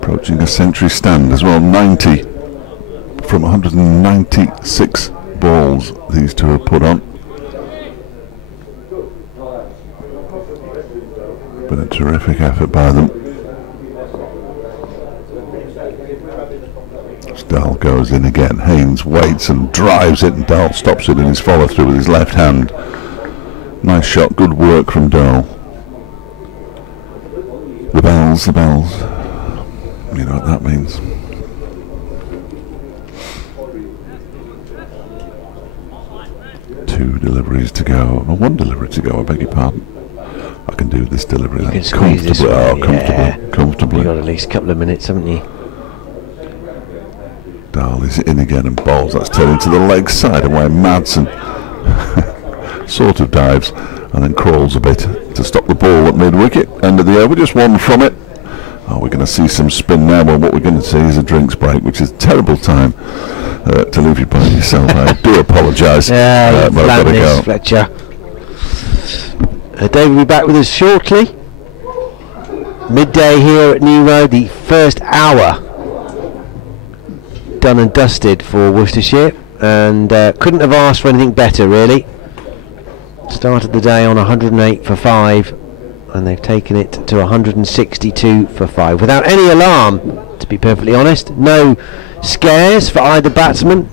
Approaching a century stand as well. 90 from 196 balls these two have put on. Been a terrific effort by them. Dowell goes in again. Haynes waits and drives it, and Dowell stops it in his follow through with his left hand. Nice shot, good work from Dowell. The bells. You know what that means. Two deliveries to go. No, 1 delivery to go, I beg your pardon. I can do this delivery comfortably. Comfortably. You've got at least a couple of minutes, haven't you? Dowell is in again and bowls. That's turned to the leg side and where Madsen sort of dives and then crawls a bit to stop the ball at mid-wicket. End of the over, just 1 from it. Oh, we're going to see some spin now. Well, what we're going to see is a drinks break, which is a terrible time to leave you by yourself. I do apologise. Yeah, but I've got to go. Fletcher. Dave will be back with us shortly. Midday here at New Road, the first hour done and dusted for Worcestershire, and couldn't have asked for anything better, really. Started the day on 108 for 5, and they've taken it to 162 for 5 without any alarm, to be perfectly honest. No scares for either batsman.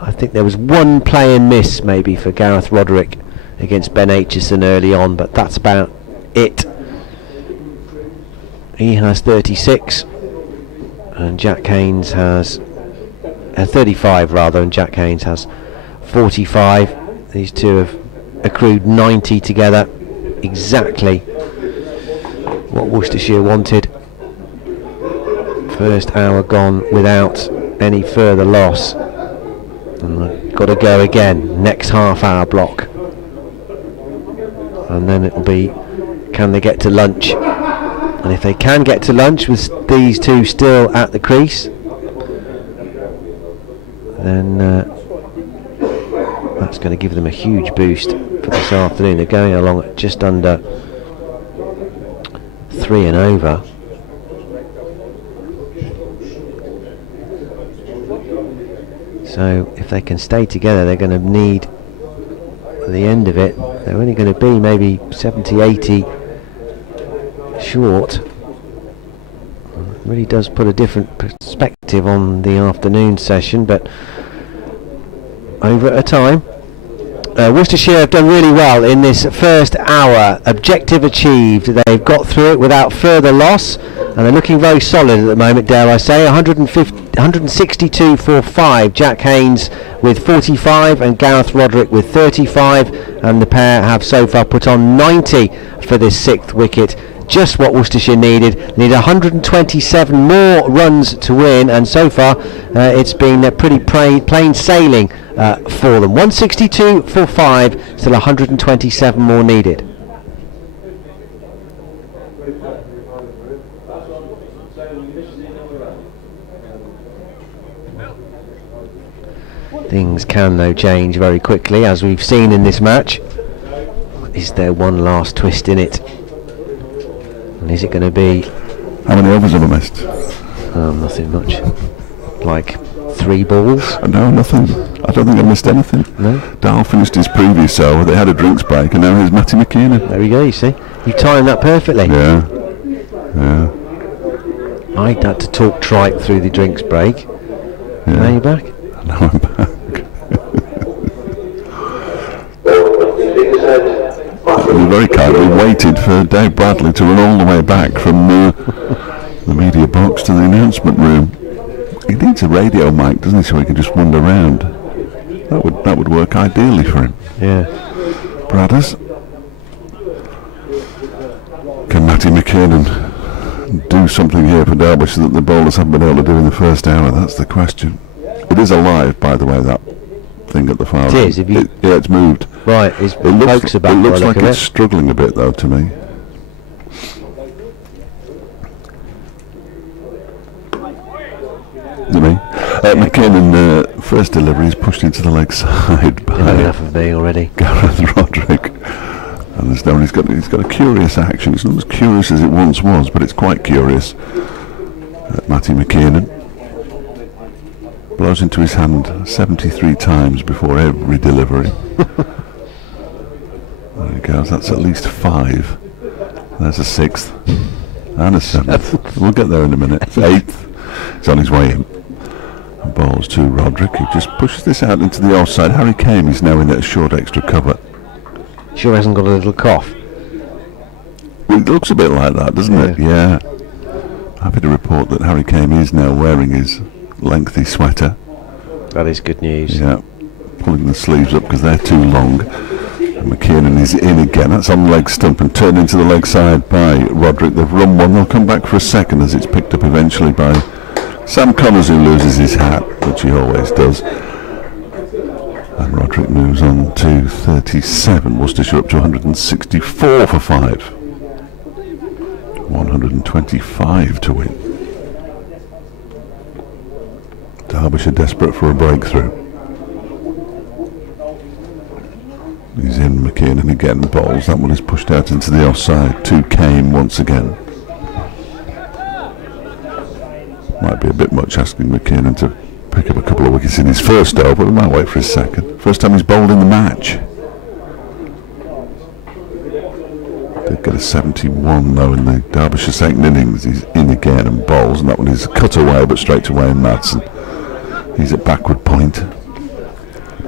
I think there was 1 play and miss maybe for Gareth Roderick against Ben Aitchison early on, but that's about it. He has 36 and Jack Haynes has 35 rather, and Jack Haynes has 45. These two have accrued 90 together, exactly what Worcestershire wanted. First hour gone without any further loss, and they've got to go again next half-hour block, and then it'll be, can they get to lunch? And if they can get to lunch with these two still at the crease, then that's going to give them a huge boost for this afternoon. They're going along at just under 3 and over. So if they can stay together, they're going to need at the end of it. They're only going to be maybe 70, 80 short. Really does put a different perspective on the afternoon session, but over at a time. Worcestershire have done really well in this first hour. Objective achieved. They've got through it without further loss, and they're looking very solid at the moment, dare I say. 162 for 5. Jack Haynes with 45 and Gareth Roderick with 35, and the pair have so far put on 90 for this 6th wicket. Just what Worcestershire needed. They need 127 more runs to win, and so far it's been pretty plain sailing for them. 162 for 5, still 127 more needed. Things can though change very quickly, as we've seen in this match. Is there one last twist in it? And is it going to be... How many overs have I missed? Nothing much. Like 3 balls? No, nothing. I don't think I missed anything. No? Dahl finished his previous over, they had a drinks break, and now here's Matty McKiernan. There we go, you see. You timed that perfectly. Yeah. Yeah. I had to talk tripe through the drinks break. Yeah. Now you're back. Now I'm back. We very kindly waited for Dave Bradley to run all the way back from the media box to the announcement room. He needs a radio mic, doesn't he, so he can just wander around. That would work ideally for him. Yeah. Bradders. Can Matty McKiernan do something here for Derbyshire that the bowlers haven't been able to do in the first hour? That's the question. It is alive, by the way, that thing at the far end. It is. Yeah, it's moved. Right, his pokes are back. It looks like it's struggling a bit, though, to me. To me. McKinnon, first delivery is pushed into the leg side by enough of me already. Gareth Roderick. And there's no, he's got a curious action. It's not as curious as it once was, but it's quite curious. Matty McKiernan blows into his hand 73 times before every delivery. There he goes, that's at least 5. There's a 6th and a 7th. We'll get there in a minute. It's 8th. He's on his way in. And bowls to Roderick, who just pushes this out into the offside. Harry Kane is now in at a short extra cover. Sure hasn't got a little cough. It looks a bit like that, doesn't it? Yeah. Happy to report that Harry Kane is now wearing his lengthy sweater. That is good news. Yeah. Pulling the sleeves up because they're too long. And McKiernan is in again. That's on the leg stump and turned into the leg side by Roderick. They've run one. They'll come back for a second as it's picked up eventually by Sam Connors, who loses his hat, which he always does. And Roderick moves on to 37. Worcestershire up to 164 for 5. 125 to win. Derbyshire desperate for a breakthrough. He's in, McKiernan again bowls. That one is pushed out into the offside to Kane once again. Might be a bit much asking McKiernan to pick up a couple of wickets in his first over, but we might wait for his second. First time he's bowled in the match. Did get a 71 though in the Derbyshire second innings. He's in again and bowls, and that one is cut away but straight away in Madsen. He's at backward point.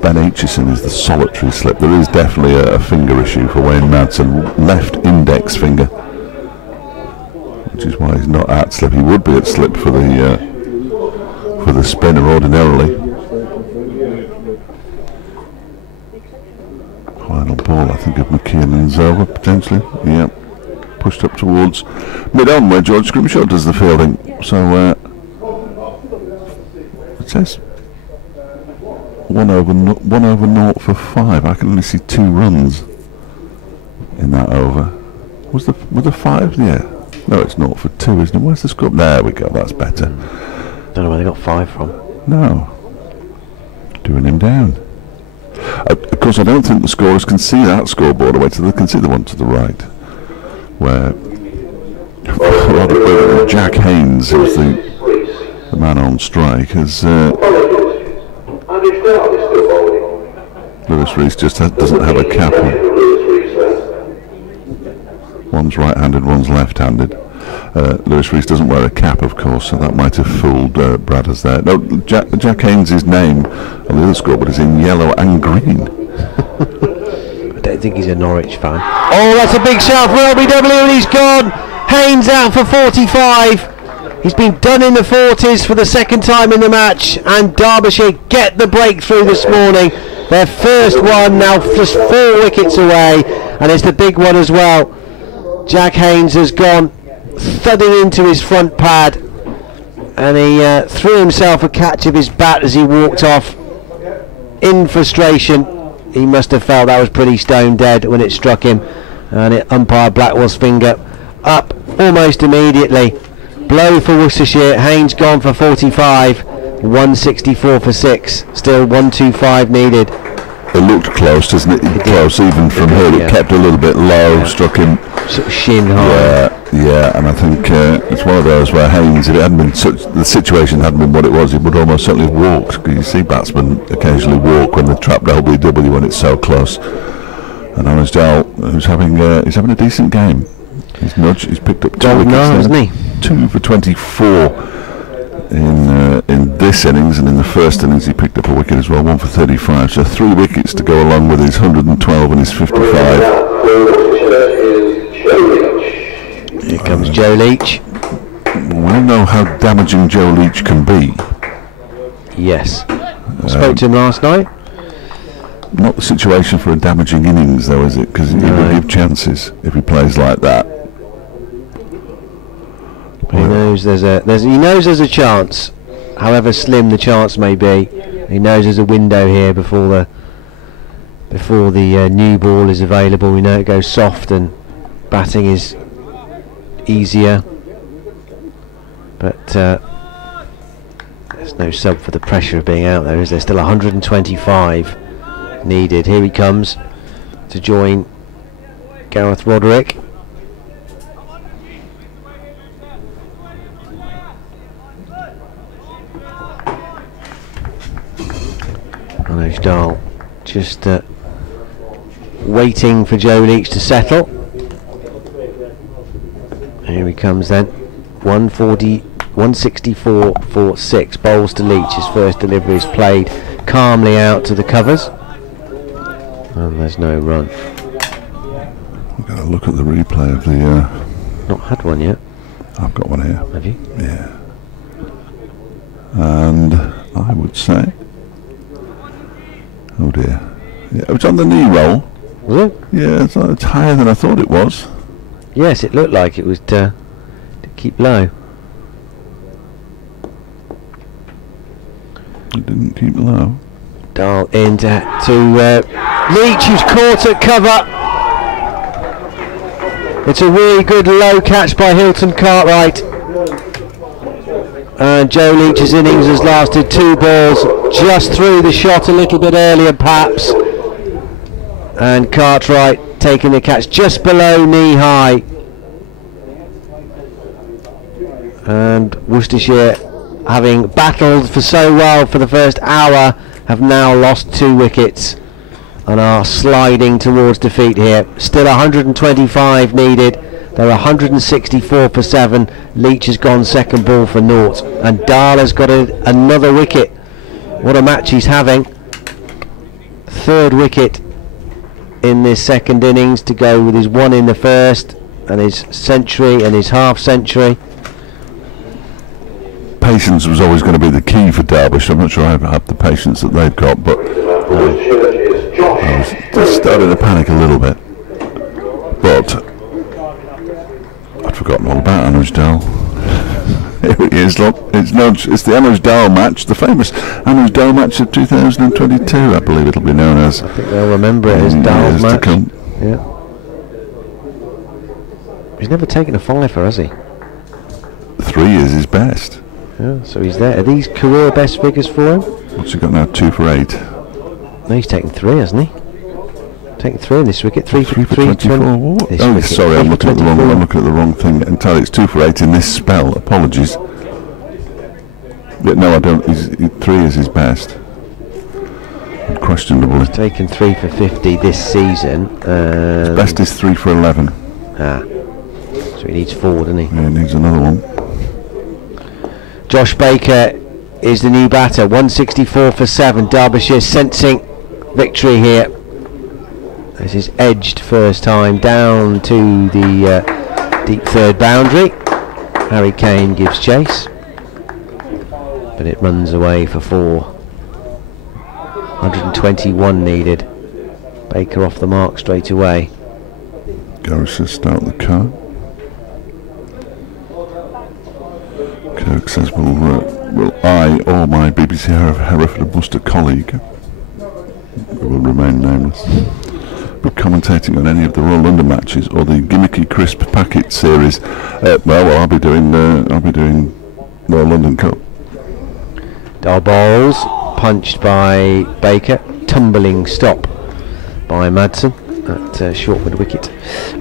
Ben Aitchison is the solitary slip. There is definitely a finger issue for Wayne Madsen. Left index finger, which is why he's not at slip. He would be at slip for the spinner ordinarily. Final ball, I think, of McKiernan's over potentially. Yeah, pushed up towards mid-on where George Scrimshaw does the fielding. So it says 1 over 0 for 5. I can only see 2 runs in that over. Was the 5? Yeah. No, it's 0 for 2, isn't it? Where's the score? There we go. That's better. Don't know where they got 5 from. No. Doing him down. Of course, I don't think the scorers can see that scoreboard away, so they can see the one to the right, where Jack Haynes, who's the man on strike, has with a Lewis Rees just doesn't have a cap on. One's right-handed, one's left-handed. Lewis Rees doesn't wear a cap, of course, so that might have fooled Bradders there. No, Jack Haynes' name on the other scoreboard is in yellow and green. I don't think he's a Norwich fan. Oh, that's a big shout for LBW, and he's gone. Haynes out for 45. He's been done in the 40s for the second time in the match, and Derbyshire get the breakthrough this morning. Their first one, now just 4 wickets away, and it's the big one as well. Jack Haynes has gone thudding into his front pad, and he threw himself a catch of his bat as he walked off in frustration. He must have felt that was pretty stone dead when it struck him, and it umpire Blackwell's finger up almost immediately. Blow for Worcestershire. Haynes gone for 45, 164 for 6, still 125 needed. It looked close, doesn't it? Close even from here. It kept a little bit low, struck him sort of shin high. Yeah, and I think it's one of those where Haynes, if it hadn't been the situation hadn't been what it was, he would almost certainly have walked. You see batsmen occasionally walk when they're trapped LBW when it's so close. And Anisdale, who's having a decent game. He's picked up 2 wickets, hasn't he? 2 for 24 in this innings, and in the first innings he picked up a wicket as well, 1 for 35. So 3 wickets to go along with his 112 and his 55. Here comes Joe Leach. We all know how damaging Joe Leach can be. Yes. I spoke to him last night. Not the situation for a damaging innings, though, is it? Because he will give chances if he plays like that. He knows there's a chance, however slim the chance may be. He knows there's a window here before the new ball is available. We know it goes soft and batting is easier, but there's no sub for the pressure of being out there, is there? Still 125 needed. Here he comes to join Gareth Roderick. Dahl just waiting for Joe Leach to settle. Here he comes then. 164 for 6. Bowls to Leach. His first delivery is played calmly out to the covers, and there's no run. We've got to look at the replay of the not had one yet. I've got one here. Have you? Yeah. And I would say, oh dear, yeah, it was on the knee roll. Was it? Yeah, it's higher than I thought it was. Yes, it looked like it was to keep low. It didn't keep low. Dahl in to Leach, who's caught at cover. It's a really good low catch by Hilton Cartwright. And Joe Leach's innings has lasted 2 balls, just through the shot a little bit earlier perhaps. And Cartwright taking the catch just below knee high. And Worcestershire, having battled for so well for the first hour, have now lost 2 wickets and are sliding towards defeat here. Still 125 needed. They're 164 for 7. Leach has gone second ball for naught, and Dahl has got another wicket. What a match he's having. 3rd wicket in this second innings to go with his 1 in the first, and his century and his half century. Patience was always going to be the key for Derbyshire. I'm not sure I have the patience that they've got, but I was just starting to panic a little bit. But I'd forgotten all about Anisdale. Here it is, look. It's the Anisdale match, the famous Anisdale match of 2022, I believe it'll be known as. I think they'll remember it as Dahl's match. Yeah. He's never taken a fifer, has he? 3 is his best. Yeah, so he's there. Are these career best figures for him? What's he got now? 2 for 8. No, he's taken 3, hasn't he? Taken 3 in this wicket. 3 for 24. Oh, sorry, I'm looking at the wrong thing entirely. It's 2 for 8 in this spell. Apologies. Yeah, no, I don't. 3 is his best. Questionably. He's taken 3 for 50 this season. Best is 3 for 11. So he needs 4, doesn't he? Yeah, he needs another one. Josh Baker is the new batter. 164 for 7. Derbyshire sensing victory here. This is edged first time down to the deep third boundary. Harry Kane gives chase, but it runs away for 4. 121 needed. Baker off the mark straight away. Gareth says start the car. Kirk says will I or my BBC Hereford and Worcester colleague, who will remain nameless, be commentating on any of the Royal London matches or the gimmicky crisp packet series? Well, I'll be doing Royal London Cup. Dar balls punched by Baker. Tumbling stop by Madsen at short mid wicket.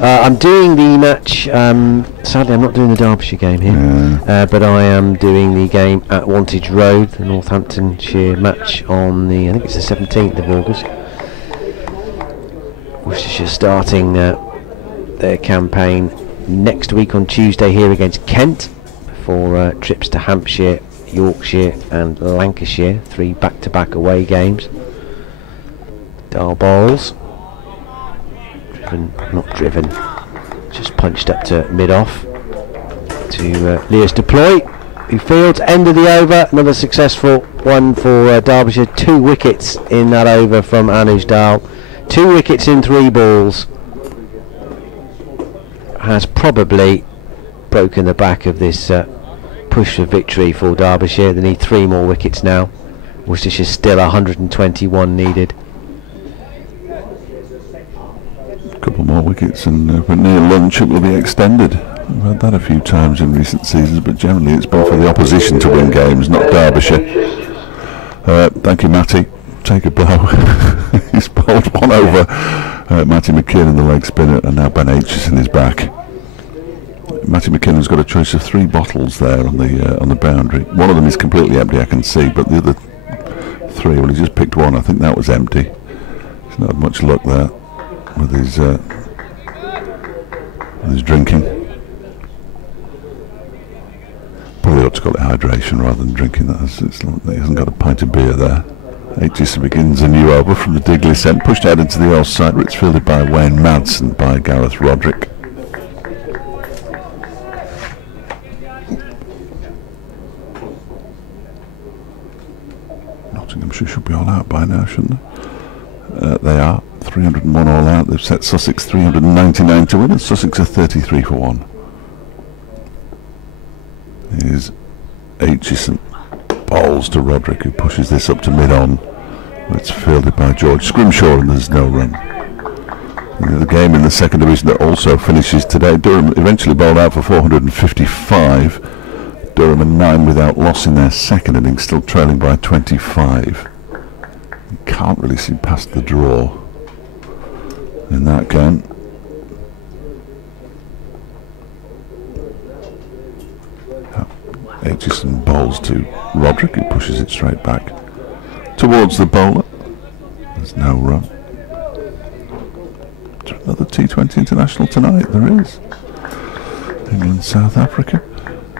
I'm doing the match. Sadly, I'm not doing the Derbyshire game here, but I am doing the game at Wantage Road, the Northamptonshire match on the, I think it's the 17th of August. Worcestershire starting their campaign next week on Tuesday here against Kent, before trips to Hampshire, Yorkshire and Lancashire, 3 back-to-back away games. Dar balls. Not driven, just punched up to mid-off to Lewis Deploy, who fields. End of the over, another successful one for Derbyshire. 2 wickets in that over from Anuj Dal. 2 wickets in 3 balls. Has probably broken the back of this push for victory for Derbyshire. They need 3 more wickets now. Worcestershire still 121 needed. Couple more wickets and but near lunch it will be extended. We've had that a few times in recent seasons, but generally it's been for the opposition to win games, not Derbyshire. Thank you, Matty. Take a blow. He's bowled one over. Matty McKinnon, the leg spinner, and now Ben Aitchison is back. Matty McKinnon's got a choice of 3 bottles there on the boundary. One of them is completely empty, I can see, but the other 3, well, he just picked one. I think that was empty. He's not had much luck there with his drinking. Probably ought to call it hydration rather than drinking. He hasn't got a pint of beer there. Aitchison begins a new over from the Digley end, pushed out into the offside, where it's fielded by Wayne Madsen by Gareth Roderick. Nottinghamshire should be all out by now, shouldn't they? They are. 301 all out. They've set Sussex 399 to win, and Sussex are 33 for 1. Here's Aitchison. Bowls to Roderick, who pushes this up to mid-on. It's fielded by George Scrimshaw, and there's no run. The game in the second division that also finishes today. Durham eventually bowled out for 455. Durham are 9 without loss in their second innings, still trailing by 25. You can't really see past the draw in that game. Aitchison bowls to Roderick, who pushes it straight back towards the bowler. There's no run. Is there another T20 international tonight? There is. England, South Africa.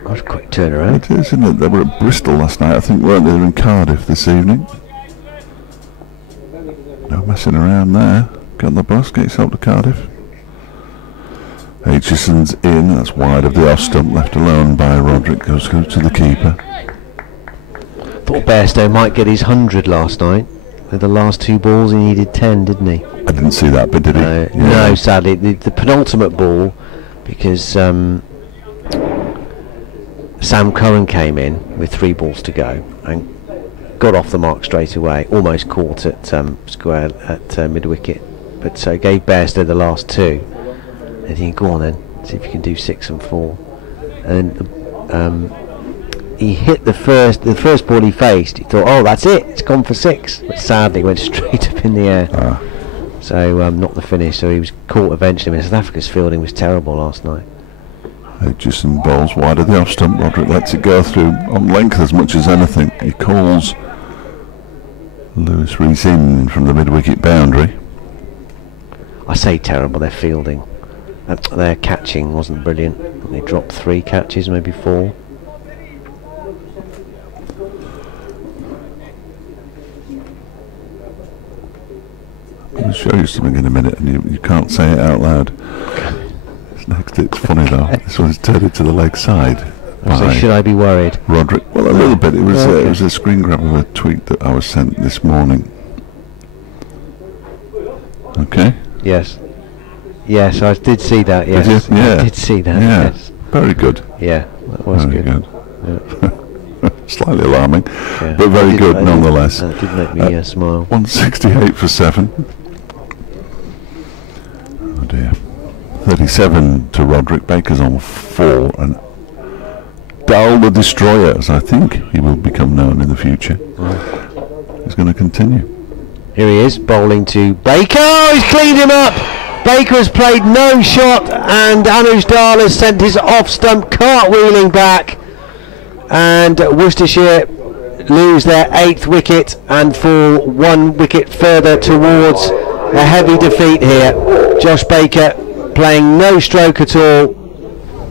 What a quick turnaround. It is, isn't it? They were at Bristol last night, I think, weren't they? They're in Cardiff this evening. No messing around there. Get on the bus, get yourself to Cardiff. Aitchison's in, that's wide of the off stump, left alone by Roderick, goes to the keeper. Thought Bairstow might get his 100 last night. With the last 2 balls he needed 10, didn't he? I didn't see that bit, did he? No, sadly. The penultimate ball, because Sam Curran came in with 3 balls to go and got off the mark straight away, almost caught at square at mid-wicket, but so gave Bairstow the last 2. And he go on then, see if you can do 6 and 4. And he hit the first ball he faced. He thought, oh, that's it, it's gone for 6. But sadly went straight up in the air. So not the finish. So he was caught eventually. I mean, South Africa's fielding was terrible last night. Aitchison bowls wide of the off stump. Roderick lets it go through on length as much as anything. He calls Lewis Rees in from the mid-wicket boundary. I say terrible, their fielding. Their catching wasn't brilliant. They dropped 3 catches, maybe 4. I'll show you something in a minute, and you can't say it out loud. It's funny though. This one's turned it to the leg side. So should I be worried? Roderick. Well, a little bit. It was it was a screen grab of a tweet that I was sent this morning. Okay. Yes. Yes, I did see that. Yes. Did you? Yeah. I did see that. Yeah. Yes. Very good. Yeah, that was Very good. Yeah. Slightly alarming, Yeah. but very good nonetheless. That did make me smile. 168 for 7. Oh dear. 37 to Roderick. Baker's on 4, and Dahl the Destroyer, as I think he will become known in the future, is going to continue. Here he is, bowling to Baker. Oh, he's cleaned him up. Baker has played no shot, and Anuj Dahl has sent his off-stump cartwheeling back, and Worcestershire lose their 8th wicket and fall 1 wicket further towards a heavy defeat here. Josh Baker playing no stroke at all,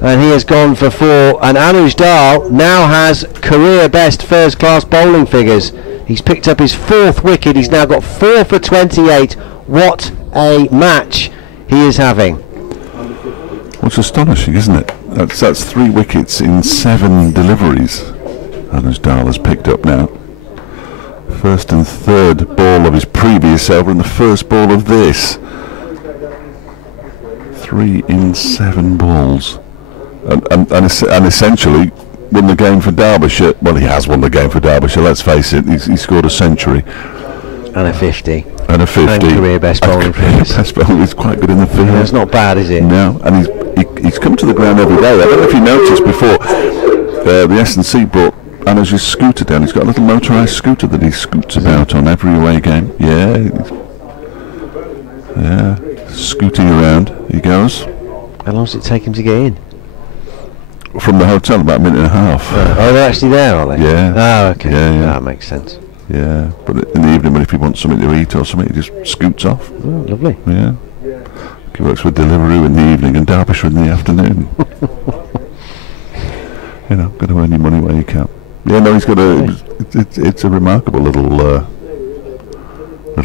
and he has gone for 4, and Anuj Dahl now has career best first class bowling figures. He's picked up his 4th wicket. He's now got 4 for 28. What a match he is having. Well, it's astonishing, isn't it? That's 3 wickets in 7 deliveries Anuj Dahl has picked up now. First and third ball of his previous over and the first ball of this. 3 in 7 balls. And essentially won the game for Derbyshire. Well, he has won the game for Derbyshire, let's face it. He scored a century. And a 50. And a 50. And career best bowling figures. Best bowling is quite good in the field. That's not bad, is it? No, and he's come to the ground every day. I don't know if you noticed before, the S&C brought Anuj's scooter down. He's got a little motorised scooter that he scoots about on every away game. Yeah, scooting around he goes. How long does it take him to get in? From the hotel, about a minute and a half. Oh, they're actually there, are they? Yeah. Oh, okay. Yeah. That makes sense. Yeah, but in the evening, if he wants something to eat or something, he just scoots off. Oh, lovely. Yeah. He works for Deliveroo in the evening and Derbyshire in the afternoon. You know, got to earn your money where you can. Yeah, no, he's got a. It's a remarkable little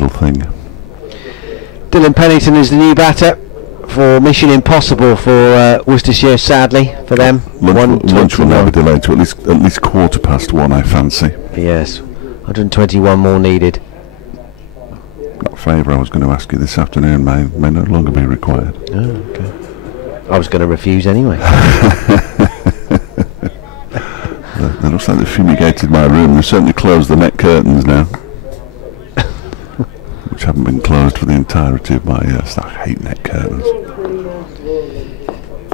thing. Dylan Pennington is the new batter for Mission Impossible for Worcestershire, sadly for them. Lunch will now be delayed to at least 1:15, I fancy. Yes, 121 more needed. That favour I was going to ask you this afternoon may no longer be required. Oh, okay. I was going to refuse anyway. It looks like they've fumigated my room. They've certainly closed the net curtains now, which haven't been closed for the entirety of my I hate net curtains.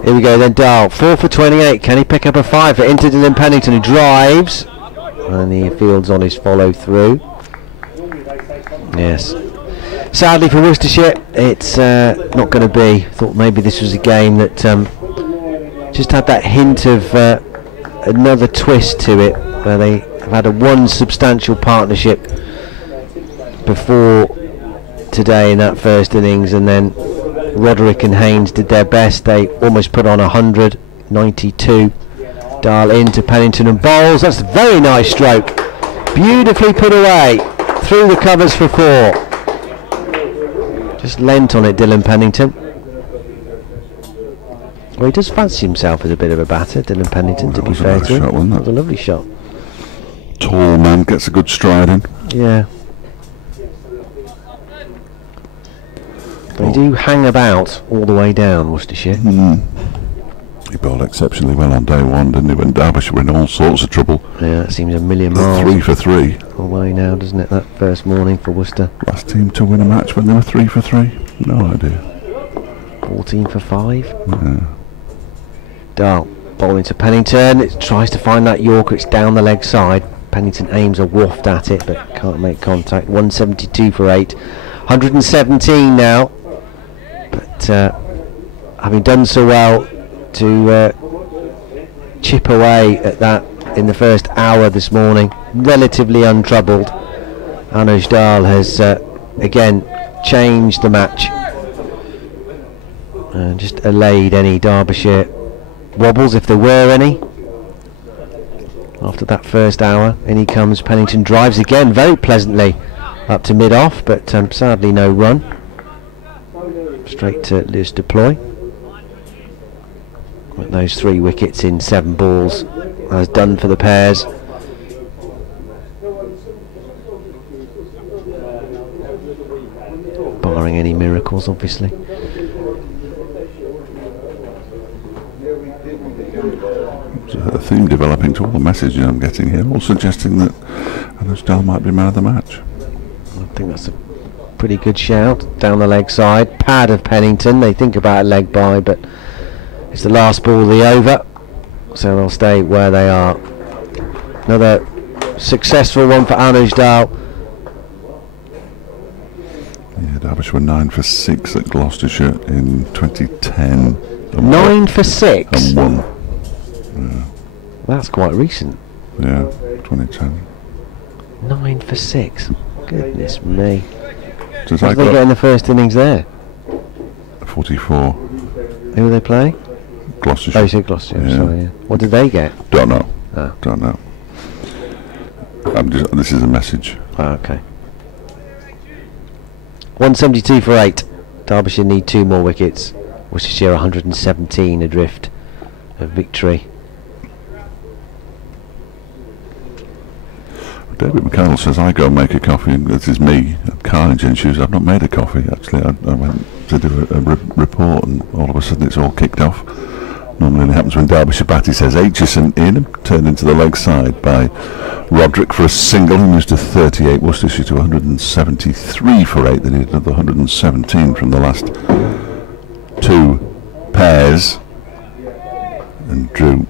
Here we go then, Dahl, 4 for 28. Can he pick up a 5 for into Dylan Pennington, who drives, and he fields on his follow through. Yes. Sadly for Worcestershire, it's not going to be. Thought maybe this was a game that just had that hint of another twist to it, where they have had one substantial partnership before today in that first innings, and then Roderick and Haynes did their best. They almost put on 100, 92. Dahl into Pennington and bowls. That's a very nice stroke. Beautifully put away. Through the covers for 4. Just leant on it, Dylan Pennington. Well, he does fancy himself as a bit of a batter, Dylan Pennington, to be fair to him. That was a lovely shot. Tall man, gets a good stride in. Yeah. They do hang about all the way down, Worcestershire. He bowled exceptionally well on day one, didn't he? When Derbyshire were in all sorts of trouble. Yeah, that seems a million miles 3 for 3 away now, doesn't it? That first morning for Worcester. Last team to win a match when they were 3 for 3. No idea. 14 for 5. Yeah. Dahl bowling to Pennington. It tries to find that Yorker. It's down the leg side. Pennington aims a waft at it, but can't make contact. 172 for 8. 117 now. But having done so well to chip away at that in the first hour this morning, relatively untroubled, Anuj Dahl has again changed the match and just allayed any Derbyshire wobbles, if there were any. After that first hour, in he comes. Pennington drives again very pleasantly up to mid-off, but sadly no run. Straight to Lewis Deploy. With those 3 wickets in 7 balls as done for the pairs. Barring any miracles, obviously. There's a theme developing to all the messages I'm getting here, all suggesting that Anuj Dahl might be man of the match. I think that's a pretty good shout. Down the leg side, pad of Pennington. They think about a leg by, but it's the last ball of the over, so they'll stay where they are. Another successful one for Anuj Dahl. Yeah, Derbyshire were 9 for 6 at Gloucestershire in 2010. 9 for 6? And 1. That's quite recent. Yeah, 2010. 9 for 6. Goodness me. Does What did they get in the first innings there? 44. Who were they playing? Gloucestershire. Oh, you said Gloucestershire, Yeah. sorry. Yeah. What did they get? Don't know. Ah. Don't know. This is a message. Oh, okay. 172 for 8. Derbyshire need 2 more wickets. Worcestershire 117 adrift of victory. David McConnell says, I go and make a coffee, and this is me at Carnage in shoes. I've not made a coffee, actually. I went to do a report, and all of a sudden it's all kicked off. Normally it happens when Derbyshire bat. He says, Aitchison in, turned into the leg side by Roderick for a single. He moves to 38, Worcestershire to 173 for 8. They need another 117 from the last 2 pairs. And drew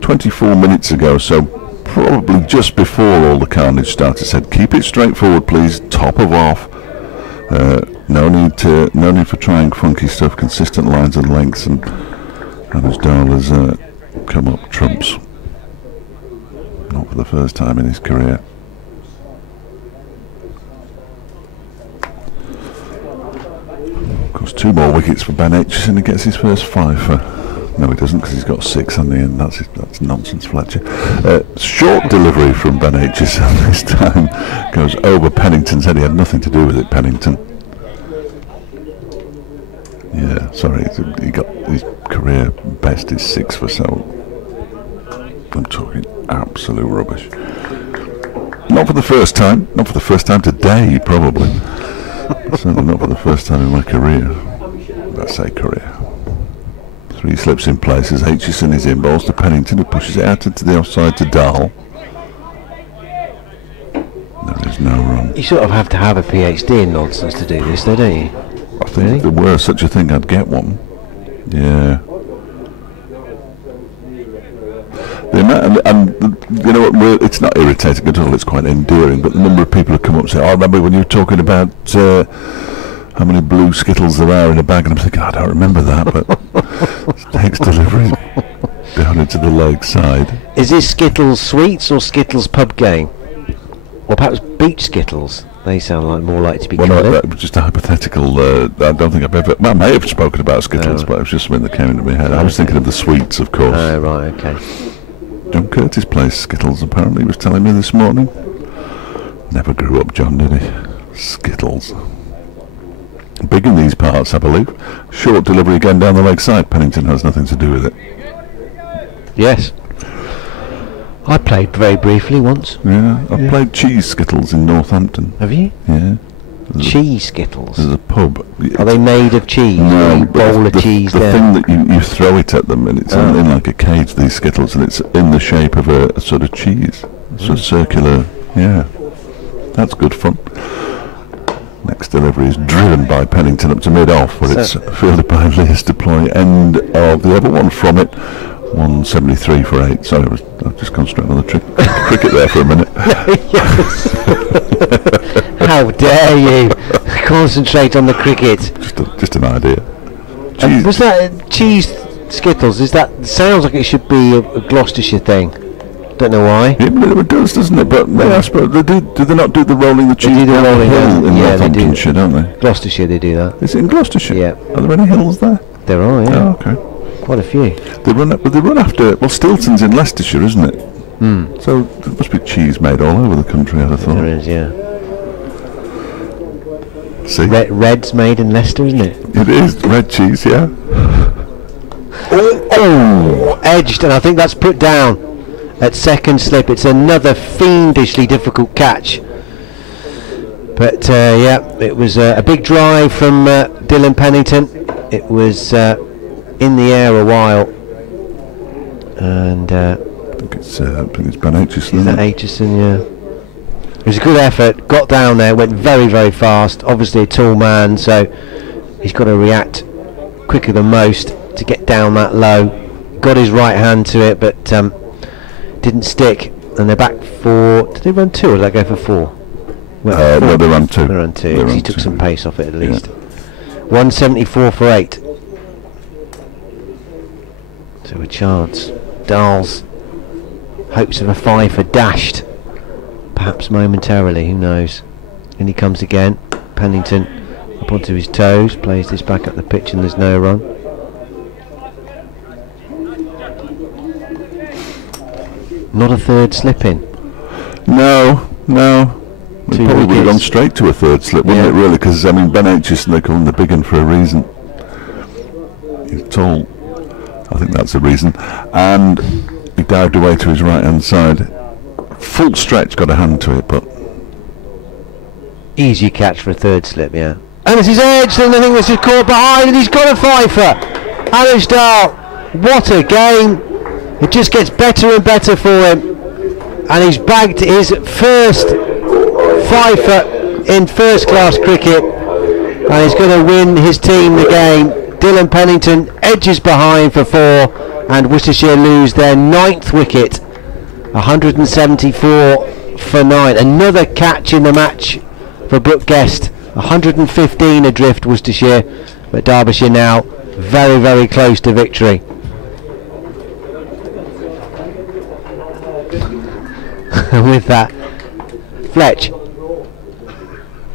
24 minutes ago, so probably just before all the carnage started, said, keep it straightforward please, top of off. No need for trying funky stuff, consistent lines and lengths, and Anuj Dahl has come up trumps. Not for the first time in his career. Of course, 2 more wickets for Ben Aitchison. He gets his first 5 for... No, he doesn't, because he's got 6 on the end. That's nonsense, Fletcher. Short delivery from Ben Aitchison this time. Goes over Pennington's head. He had nothing to do with it, Pennington. Yeah, sorry. He got his career best is 6 for so. I'm talking absolute rubbish. Not for the first time. Not for the first time today, probably. Certainly not for the first time in my career. I say career. 3 slips in place as Aitchison is in, balls to Pennington, who pushes it out into the offside to Dahl. There is no run. You sort of have to have a PhD in nonsense to do this, though, don't you? I think if there were such a thing, I'd get one. Yeah. The amount, and you know what? It's not irritating at all. It's quite endearing. But the number of people who come up and say, "I remember when you were talking about how many blue Skittles there are in a bag," and I'm thinking, I don't remember that, but next delivery down into the leg side. Is this Skittles Sweets or Skittles Pub Game? Or perhaps Beach Skittles? They sound like more likely to be Well, no, coloured. that was just a hypothetical. I don't think I've ever... Well, I may have spoken about Skittles, but it was just something that came into my head. I was thinking of the sweets, of course. Oh, right, okay. John Curtis plays Skittles, apparently, he was telling me this morning. Never grew up, John, did he? Skittles. Big in these parts, I believe. Short delivery again down the leg side. Pennington has nothing to do with it. Yes. I played very briefly once. Yeah, I've played cheese Skittles in Northampton. Have you? Yeah. Cheese Skittles? There's a pub. Are they made of cheese? No, You bowl of the cheese the down? thing that you throw it at them, and it's in like a cage, these Skittles, and it's in the shape of a sort of cheese. It's a circular, yeah. That's good fun. Next delivery is driven by Pennington up to mid-off, where it's fielded by Lewis Deploy. End of the other one from it. 173 for 8. Sorry, I've just concentrated on the cricket there for a minute. How dare you concentrate on the cricket? Just an idea. Was that cheese Skittles? Is that sounds like it should be a Gloucestershire thing? Don't know why. It does, doesn't it? But I suppose do they not do the rolling the cheese do the down rolling hill down. in Yeah, they do. Northamptonshire, don't they? Gloucestershire, they do that. Is it in Gloucestershire? Yeah. Are there any hills there? There are, yeah. Oh, okay. Quite a few. They run after. Well, Stilton's in Leicestershire, isn't it? So there must be cheese made all over the country, I'd have thought. There is, yeah. See? Red's made in Leicester, isn't it? It is red cheese, yeah. Oh, edged, and I think that's put down at second slip. It's another fiendishly difficult catch. But yeah, it was a big drive from Dylan Pennington. It was in the air a while, and I think it's Ben Aitchison. is that Aitchison? Yeah. It was a good effort. Got down there, went very, very fast. Obviously a tall man, so he's got to react quicker than most to get down that low. Got his right hand to it, but didn't stick. And they're back for. Did they run 2 or did they go for 4? No, they ran 2. They ran 2. They ran He took 2, some yeah. pace off it at least. 174 for 8. So a chance. Dahl's hopes of a 5 are dashed. Perhaps momentarily, who knows. And he comes again. Pennington up onto his toes, plays this back up the pitch, and there's no run. Not a third slip in. No. It 2 probably would have gone wickets. straight to a third slip, wouldn't Yeah. it, really? Because, I mean, Ben Aitchison, they call him the big un for a reason. He's tall. I think that's the reason. And he dived away to his right-hand side. Full stretch, got a hand to it, but... Easy catch for a third slip, yeah. And this is edged, and I think this is caught behind, and he's got a fifer. Anish Dahl, what a game. It just gets better and better for him. And he's bagged his first fifer in first-class cricket. And he's going to win his team the game. Dylan Pennington edges behind for 4, and Worcestershire lose their 9th wicket. 174 for 9. Another catch in the match for Brooke Guest. 115 adrift Worcestershire, but Derbyshire now very, very close to victory. With that, Fletch.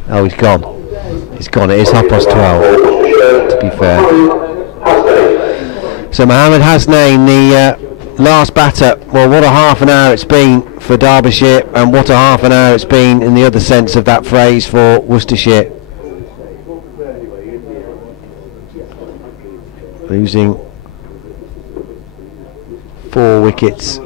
Oh, he's gone. He's gone. It is 12:30, to be fair. So Mohammed Hasnain, the last batter. Well, what a half an hour it's been for Derbyshire, and what a half an hour it's been in the other sense of that phrase for Worcestershire. Losing 4 wickets.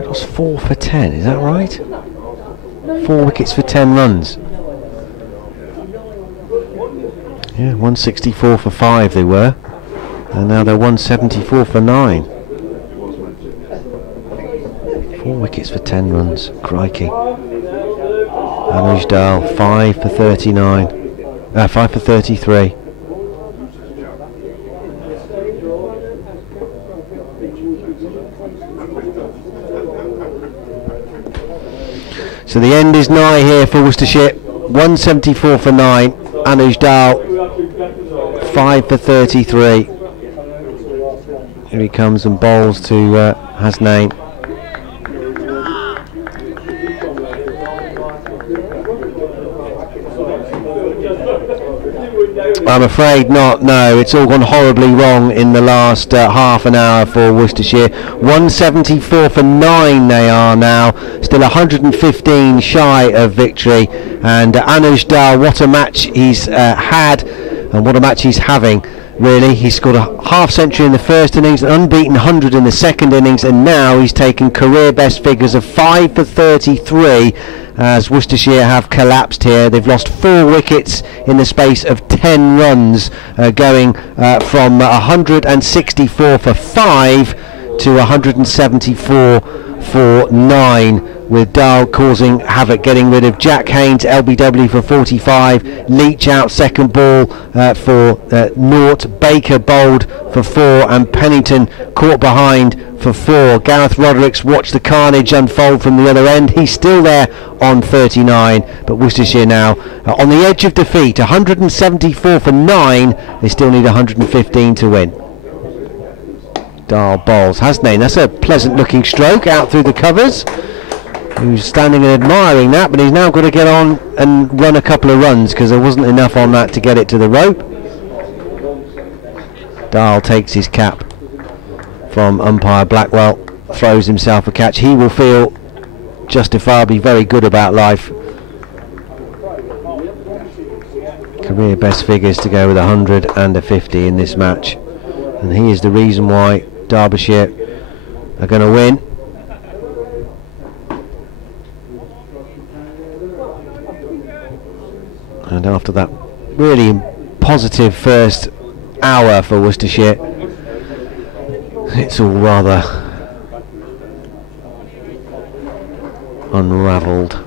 It was 4 for 10, is that right? 4 wickets for 10 runs. Yeah, 164 for 5 they were, and now they're 174 for 9. 4 wickets for 10 runs, crikey. Anish Dahl, 5 for 39, 5 for 33. So the end is nigh here for Worcestershire. 174 for 9. Anish Dahl, 5 for 33. Here he comes and bowls to Hasnain. I'm afraid not, no. It's all gone horribly wrong in the last half an hour for Worcestershire. 174 for 9 they are now. Still 115 shy of victory. And Anish Dahl, what a match he's had, and what a match he's having. Really, he scored a half century in the first innings, an unbeaten 100 in the second innings, and now he's taken career best figures of 5 for 33 as Worcestershire have collapsed here. They've lost 4 wickets in the space of 10 runs, going from 164 for 5 to 174 for 9, with Dahl causing havoc, getting rid of Jack Haynes, LBW for 45, Leach out second ball for naught, Baker bowled for 4, and Pennington caught behind for 4. Gareth Roderick's watched the carnage unfold from the other end. He's still there on 39, but Worcestershire now on the edge of defeat. 174 for 9, they still need 115 to win. Dahl bowls, hasn't he? That's a pleasant looking stroke out through the covers. He was standing and admiring that, but he's now got to get on and run a couple of runs because there wasn't enough on that to get it to the rope. Dahl takes his cap from umpire Blackwell, throws himself a catch. He will feel justifiably very good about life. Career best figures to go with 100 and a 50 in this match, and he is the reason why Derbyshire are going to win. And after that really positive first hour for Worcestershire, it's all rather unravelled.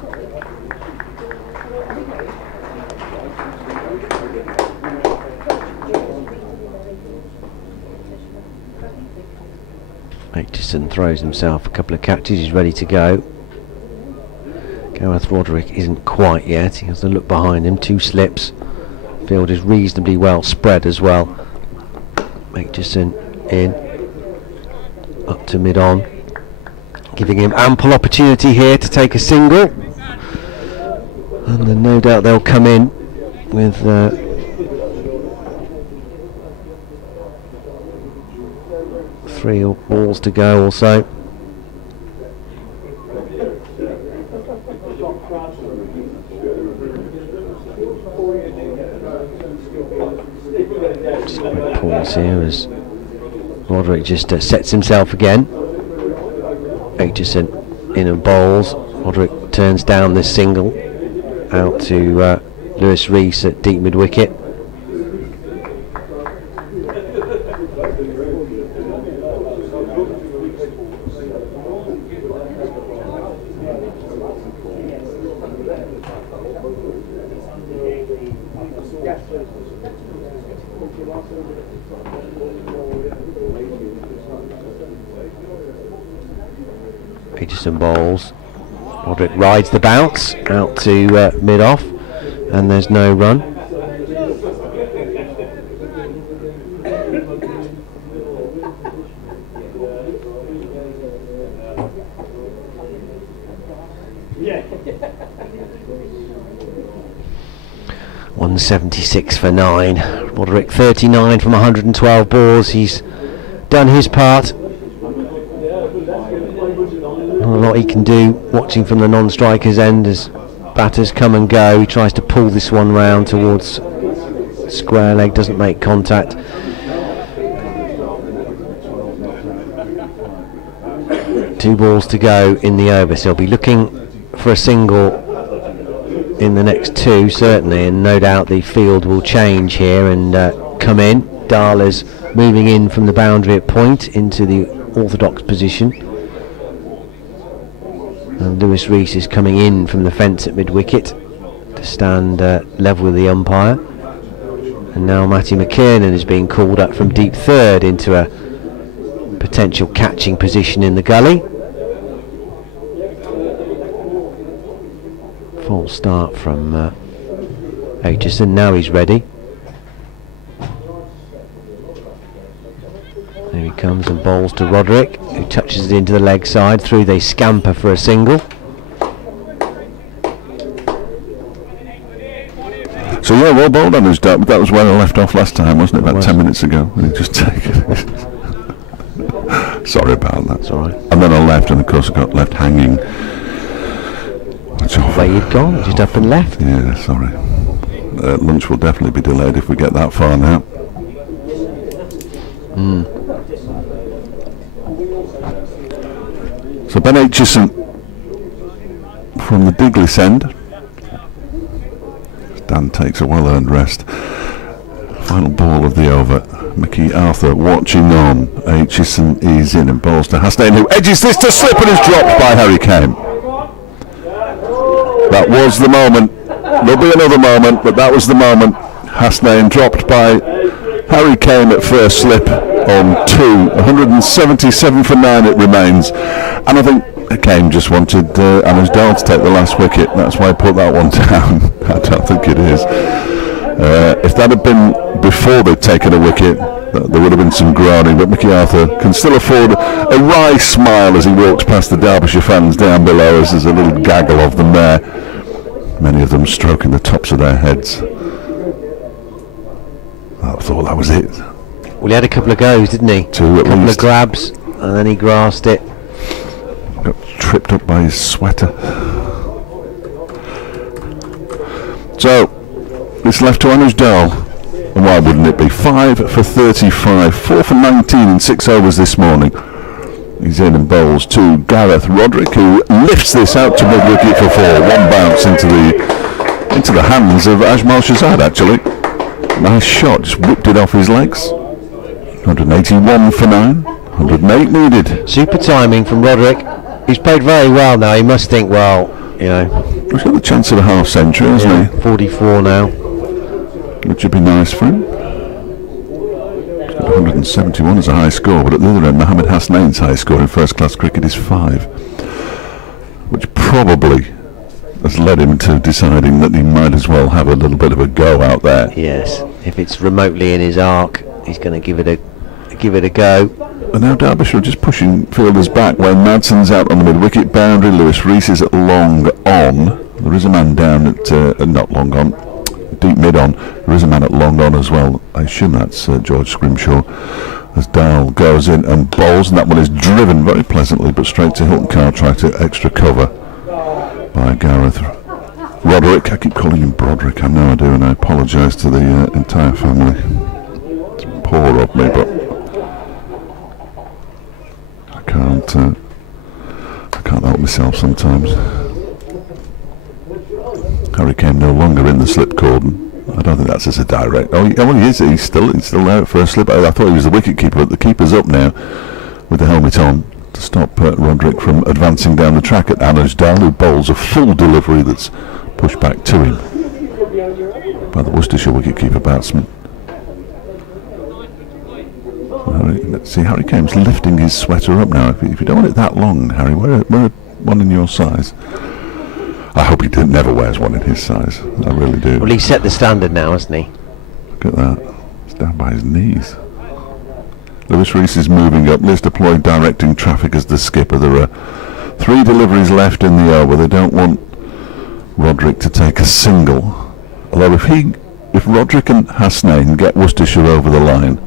Aitchison throws himself a couple of catches, he's ready to go. Gareth Roderick isn't quite yet, he has to look behind him, 2 slips. Field is reasonably well spread as well. Aitchison in, up to mid-on, giving him ample opportunity here to take a single, and then no doubt they'll come in with 3 balls to go or so. Pause here as Roderick just sets himself again. Aitchison in and bowls. Roderick turns down this single out to Lewis Rees at deep mid wicket. Aitchison bowls. Roderick rides the bounce out to mid-off, and there's no run. Yeah. 176 for 9. Roderick 39 from 112 balls. He's done his part. Not a lot he can do watching from the non-striker's end as batters come and go. He tries to pull this one round towards square leg, doesn't make contact. Two balls to go in the over, so he'll be looking for a single in the next 2 certainly, and no doubt the field will change here and come in. Dahl is moving in from the boundary at point into the orthodox position, and Lewis Rees is coming in from the fence at mid-wicket to stand level with the umpire. And now Matty McKiernan is being called up from deep third into a potential catching position in the gully. Full start from Aitchison. Now he's ready. There he comes and bowls to Roderick, who touches it into the leg side. Through they scamper for a single. So yeah, well bowled on his duck. That was where I left off last time, wasn't it? About 10 minutes ago. And he just taken it. Sorry about that. That's all right. And then I left, and of course I got left hanging. Where you'd gone, just up and left. Yeah, sorry. Lunch will definitely be delayed if we get that far now. So Ben Aitchison from the Diglis end. Dan takes a well-earned rest Final ball of the over. Mickey Arthur watching on. Aitchison is in and balls to Hasnain, who edges this to slip and is dropped by Harry Kane. That was the moment. There'll be another moment, but that was the moment. Hasnain dropped by Harry Kane at first slip on 2. 177 for 9 it remains. And I think Kane just wanted Anders Dahl to take the last wicket. That's why I put that one down. I don't think it is. If that had been before they'd taken a wicket, there would have been some groaning, but Mickey Arthur can still afford a wry smile as he walks past the Derbyshire fans down below us. There's a little gaggle of them there, many of them stroking the tops of their heads. I thought that was it. Well, he had a couple of goes, didn't he? Two at couple least. of grabs, and then he grasped it. Got tripped up by his sweater. So, it's left to Anders Dahl. And why wouldn't it be? 5 for 35, 4 for 19 in 6 overs this morning. He's in and bowls to Gareth Roderick, who lifts this out to mid-wicket for 4. One bounce into the hands of Ajmal Shahzad, actually. Nice shot, just whipped it off his legs. 181 for 9, 108 needed. Super timing from Roderick. He's played very well now. He must think, well, you know. He's got the chance of a half century, hasn't he? 44 now. Which would be nice for him. 171 is a high score, but at the other end, Mohammed Hasnain's high score in first-class cricket is 5, which probably has led him to deciding that he might as well have a little bit of a go out there. Yes, if it's remotely in his arc, he's going to give it a go. And now Derbyshire are just pushing fielders back when Madson's out on the mid-wicket boundary. Lewis Rees is at long on. There is a man down at not long on, deep mid on. There is a man at long on as well. I assume that's George Scrimshaw. As Dahl goes in and bowls, and that one is driven very pleasantly, but straight to Hilton Cartwright at extra cover by Gareth Roderick. I keep calling him Broderick, I know I do, and I apologise to the entire family. It's poor of me, but I can't help myself sometimes. Harry Kane no longer in the slip cordon. I don't think that's as a direct. Oh, he is. He's still there for a slip. I thought he was the wicket keeper, but the keeper's up now with the helmet on to stop Roderick from advancing down the track at Anders Dahl, who bowls a full delivery that's pushed back to him by the Worcestershire wicket-keeper batsman. Let's see, Harry Kane's lifting his sweater up now. If you don't want it that long, Harry, wear one in your size. I hope he never wears one in his size. I really do. Well, he's set the standard now, hasn't he? Look at that. It's down by his knees. Lewis Rees is moving up. Liz deployed directing traffic as the skipper. There are 3 deliveries left in the over. They don't want Roderick to take a single. Although if Roderick and Hasnain get Worcestershire over the line,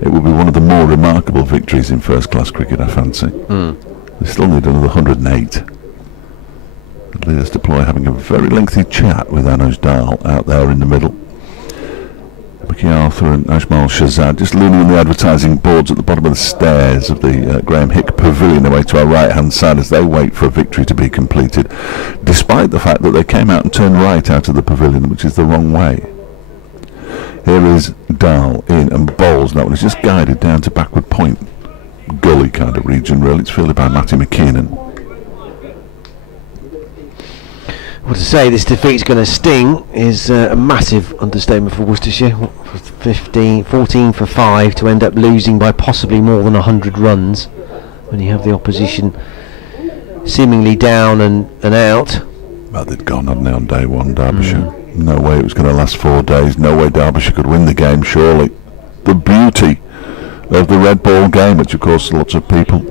it will be one of the more remarkable victories in first-class cricket, I fancy. They still need another 108. Liz deploy having a very lengthy chat with Anders Dahl out there in the middle. Mickey Arthur and Ajmal Shahzad just leaning on the advertising boards at the bottom of the stairs of the Graham Hick Pavilion away to our right-hand side as they wait for a victory to be completed, despite the fact that they came out and turned right out of the pavilion, which is the wrong way. Here is Dahl in and bowls. That one is just guided down to backward point. Gully kind of region, really. It's fielded by Matty McKinnon. Well, to say this defeat's going to sting is a massive understatement for Worcestershire. 14 for 5 to end up losing by possibly more than 100 runs when you have the opposition seemingly down and out. Well, they'd gone, hadn't they, on day one, Derbyshire. No way it was going to last 4 days. No way Derbyshire could win the game, surely. The beauty of the red ball game, which of course lots of people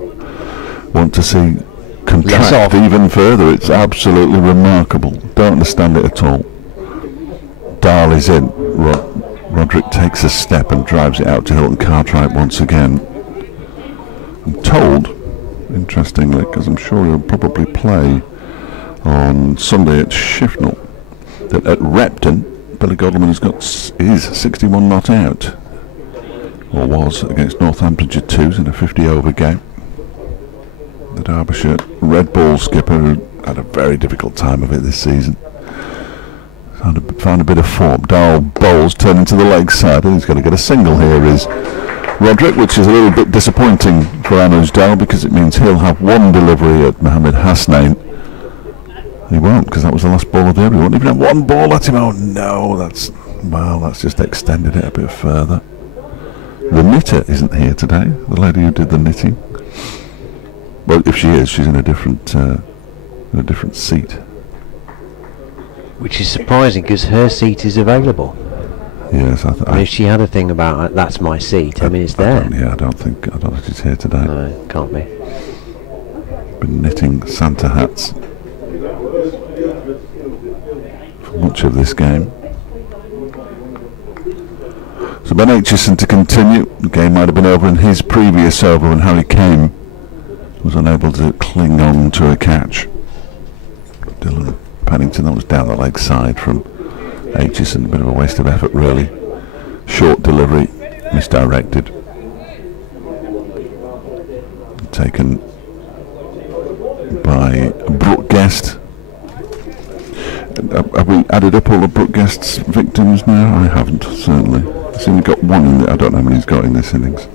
want to see contract even further. It's absolutely remarkable. Don't understand it at all. Dahl is in. Roderick takes a step and drives it out to Hilton Cartwright once again. I'm told, interestingly, because I'm sure he'll probably play on Sunday at Shifnal, that at Repton, Billy Godleman has got his 61 not out, or was, against Northamptonshire 2s in a 50-over game. The Derbyshire red ball skipper had a very difficult time of it this season. Found a bit of form. Dahl bowls, turning to the leg side, and he's going to get a single here, is Roderick, which is a little bit disappointing for Anuj Dahl because it means he'll have one delivery at Mohammed Hasnain. He won't, because that was the last ball of the Derby. He won't even have one ball at him. Oh no, that's just extended it a bit further. The knitter isn't here today, the lady who did the knitting. Well, if she is, she's in a different seat. Which is surprising because her seat is available. Yes, And if she had a thing about that's my seat, I mean it's there. I don't think she's here today. No, can't be. Been knitting Santa hats for much of this game. So Ben Aitchison to continue. The game might have been over in his previous over when Harry Kane was unable to cling on to a catch. Dylan Pennington, that was down the leg side from Aitchison. A bit of a waste of effort, really. Short delivery, misdirected. Taken by Brooke Guest. Have we added up all the Brooke Guest's victims now? I haven't, certainly. He's only got one in there. I don't know how many he's got in this innings.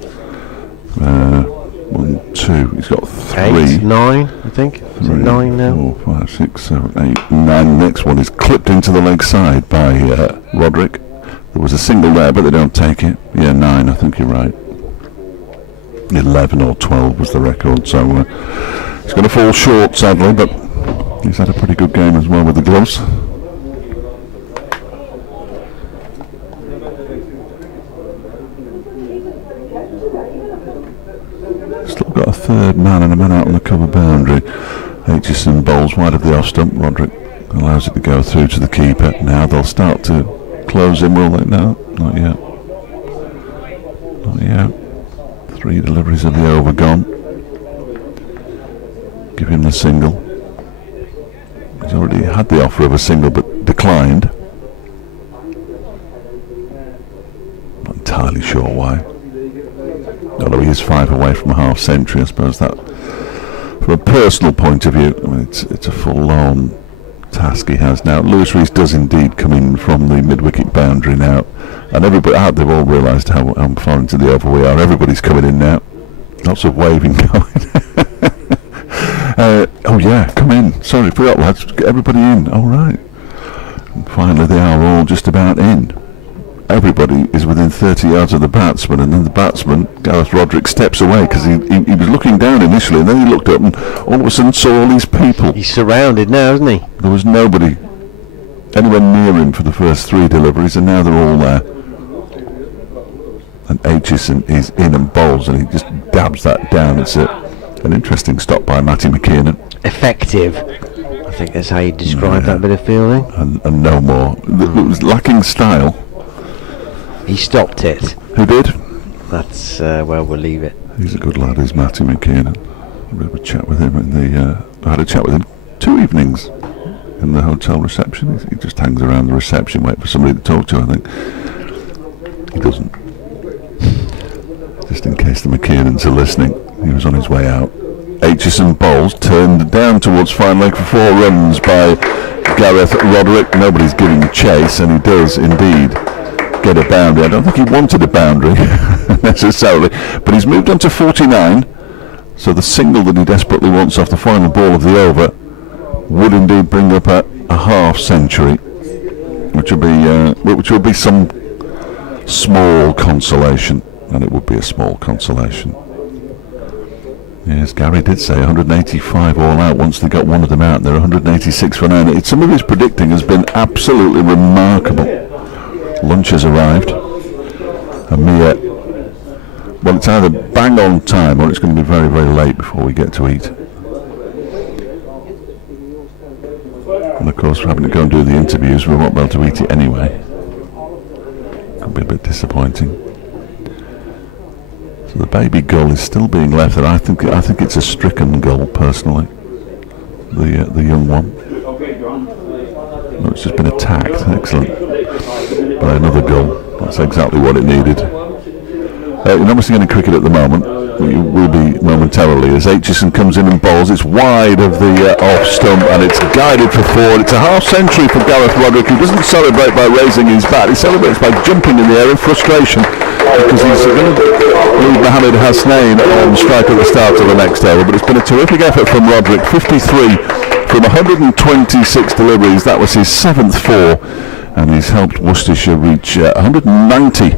1, 2. He's got 3. 8, 9, I think. Is it 9 now? 4, 5, 6, 7, 8, 9. The next one is clipped into the leg side by Roderick. There was a single there, but they don't take it. Yeah, 9, I think you're right. 11 or 12 was the record, so he's going to fall short, sadly, but he's had a pretty good game as well with the gloves. Still got a third man and a man out on the cover boundary. Aitchison bowls wide of the off stump. Roderick allows it to go through to the keeper. Now they'll start to close in, will they? No, not yet. Not yet. 3 deliveries of the over gone. Give him the single. He's already had the offer of a single but declined. Not entirely sure why. Although he is 5 away from a half century, I suppose that, from a personal point of view, I mean, it's a full-on task he has now. Lewis Rees does indeed come in from the mid-wicket boundary now, and everybody out, they've all realised how far into the over we are. Everybody's coming in now. Lots of waving going. Oh yeah, come in. Sorry, forgot lads. Get everybody in. All right. And finally, they are all just about in. Everybody is within 30 yards of the batsman, and then the batsman, Gareth Roderick, steps away because he was looking down initially, and then he looked up and all of a sudden saw all these people. He's surrounded now, isn't he? There was nobody anywhere near him for the first 3 deliveries, and now they're all there. And Aitchison is in and bowls, and he just dabs that down. It's an interesting stop by Matty McKiernan. Effective. I think that's how you describe that bit of fielding. And no more. It was lacking style. He stopped it. Who did? That's well, we'll leave it. He's a good lad, is Matty McKiernan. We had a chat with him I had a chat with him 2 evenings in the hotel reception. He just hangs around the reception, wait for somebody to talk to, I think. He doesn't. Just in case the McKiernans are listening, he was on his way out. Aitchison bowls, turned down towards fine leg for 4 runs by Gareth Roderick. Nobody's giving chase, and he does indeed get a boundary. I don't think he wanted a boundary necessarily, but he's moved on to 49, so the single that he desperately wants off the final ball of the over would indeed bring up a half century, which would be some small consolation, and it would be a small consolation. Yes, Gary did say 185 all out once they got one of them out. They're 186 for 9. Some of his predicting has been absolutely remarkable. Lunch has arrived. And well, it's either bang on time or it's going to be very, very late before we get to eat. And of course, we're having to go and do the interviews. We won't be able to eat it anyway. Could be a bit disappointing. So the baby gull is still being left there. I think it's a stricken gull, personally. The young one. No, it's just been attacked. Excellent. By another gull. That's exactly what it needed. You're not missing any cricket at the moment. you will be momentarily, as Aitchison comes in and bowls. It's wide of the off stump, and it's guided for 4. It's a half century for Gareth Roderick, who doesn't celebrate by raising his bat. He celebrates by jumping in the air in frustration, because he's going to leave Mohamed Hasnain on strike at the start of the next over. But it's been a terrific effort from Roderick. 53 from 126 deliveries. That was his 7th 4, and he's helped Worcestershire reach 190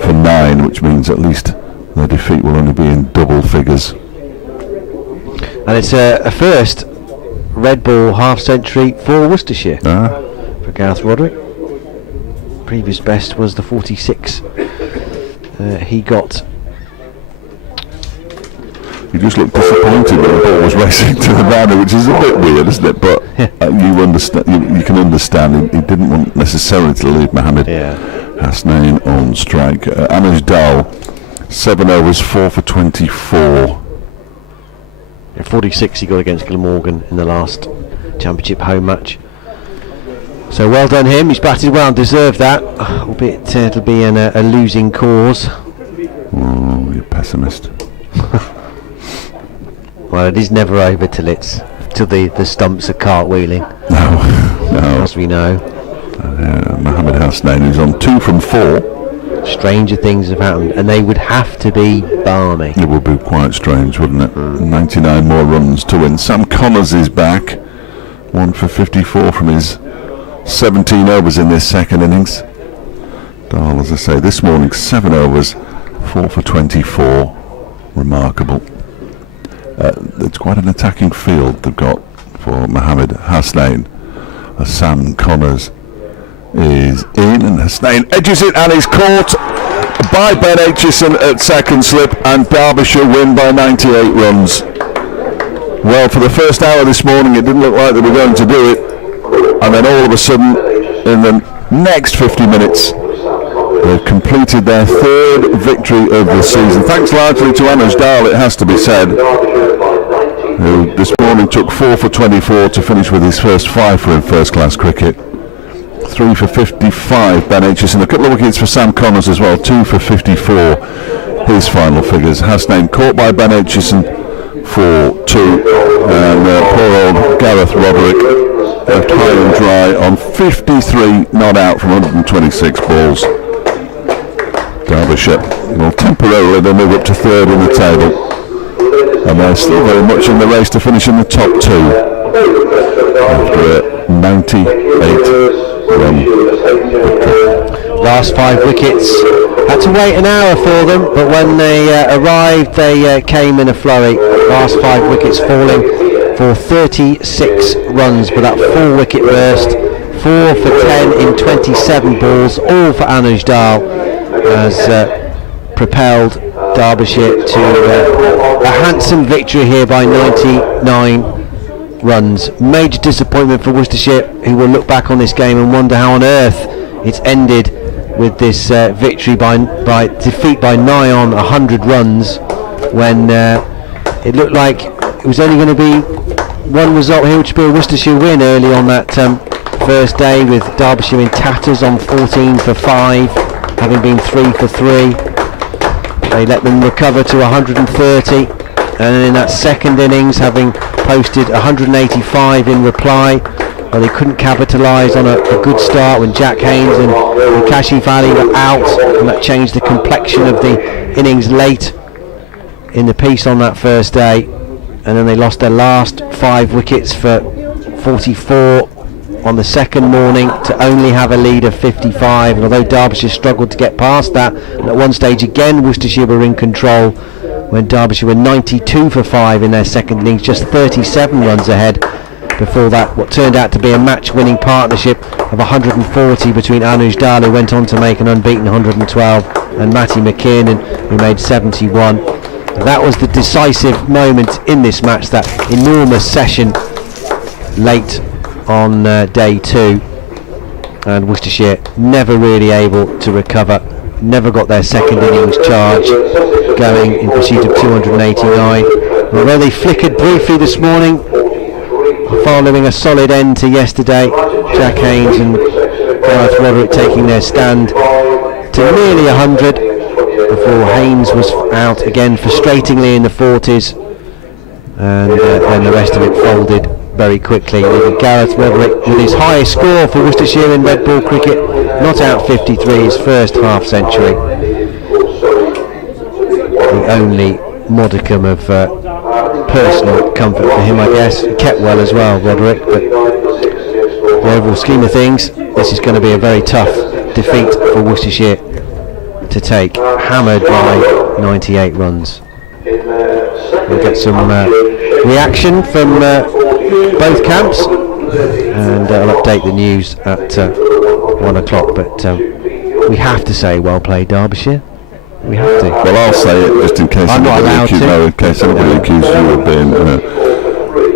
for 9, which means at least their defeat will only be in double figures. And it's a first red ball half century for Worcestershire, for Gareth Roderick. Previous best was the 46 he got. He just looked disappointed when the ball was racing to the boundary, which is a bit weird, isn't it? But you understand. You can understand. He didn't want necessarily to leave Mohamed Hasnain on strike. Anuj Dal, 7 overs, 4 for 24. 46 he got against Glamorgan in the last championship home match. So well done him. He's batted well and deserved that. Albeit it'll be a losing cause. Oh, you're a pessimist. Well, it is never over till the stumps are cartwheeling. No. As we know. Mohamed Hasnain, who's on 2 from 4. Stranger things have happened, and they would have to be balmy. It would be quite strange, wouldn't it? 99 more runs to win. Sam Connors is back. 1 for 54 from his 17 overs in this second innings. Dahl, as I say, this morning 7 overs, 4 for 24. Remarkable. It's quite an attacking field they've got for Mohamed Hasnain. Sam Connors is in, and Hasnain edges it and is caught by Ben Aitchison at second slip, and Derbyshire win by 98 runs. Well, for the first hour this morning it didn't look like they were going to do it, and then all of a sudden in the next 50 minutes they've completed their 3rd victory of the season, thanks largely to Anuj Dal, it has to be said, who this morning took 4 for 24 to finish with his first 5 for in first class cricket. 3 for 55 Ben Aitchison, a couple of wickets for Sam Connors as well, 2 for 54 his final figures. Hasnain caught by Ben Aitchison for 2, and poor old Gareth Roderick left high and dry on 53 not out from 126 balls. Derbyshire will temporarily they move up to 3rd in the table, and they're still very much in the race to finish in the top 2 after a 98 run. Last 5 wickets, had to wait an hour for them, but when they arrived they came in a flurry. Last 5 wickets falling for 36 runs, but that 4 wicket burst, 4 for 10 in 27 balls, all for Anuj Dal, has propelled Derbyshire to a handsome victory here by 99 runs. Major disappointment for Worcestershire, who will look back on this game and wonder how on earth it's ended with this victory by defeat by nigh on 100 runs, when it looked like it was only going to be one result here, which would be a Worcestershire win early on that first day, with Derbyshire in tatters on 14 for 5, having been 3 for 3. They let them recover to 130, and in that second innings, having posted 185 in reply, well, they couldn't capitalise on a good start when Jack Haynes and Kashif Ali were out, and that changed the complexion of the innings late in the piece on that first day. And then they lost their last 5 wickets for 44 on the second morning to only have a lead of 55. And although Derbyshire struggled to get past that, and at one stage again Worcestershire were in control when Derbyshire were 92 for 5 in their second innings, just 37 runs ahead before that what turned out to be a match-winning partnership of 140 between Anuj Dal, who went on to make an unbeaten 112, and Matty McKiernan, who made 71. That was the decisive moment in this match, that enormous session late on day 2, and Worcestershire never really able to recover, never got their second innings charge going in pursuit of 289. Although they flickered briefly this morning, following a solid end to yesterday, Jack Haynes and Gareth Roderick taking their stand to nearly 100, before. Haynes was out again frustratingly in the 40s, and then the rest of it folded very quickly. Gareth Roderick with his highest score for Worcestershire in red ball cricket, not out 53, his first half century. The only modicum of personal comfort for him, I guess. He kept well as well, Roderick, but the overall scheme of things, this is going to be a very tough defeat for Worcestershire to take, hammered by 98 runs. We'll get some reaction from both camps, and I'll update the news at 1 o'clock, but we have to say well played, Derbyshire. We have to. Well, I'll say it just in case anybody accuses you of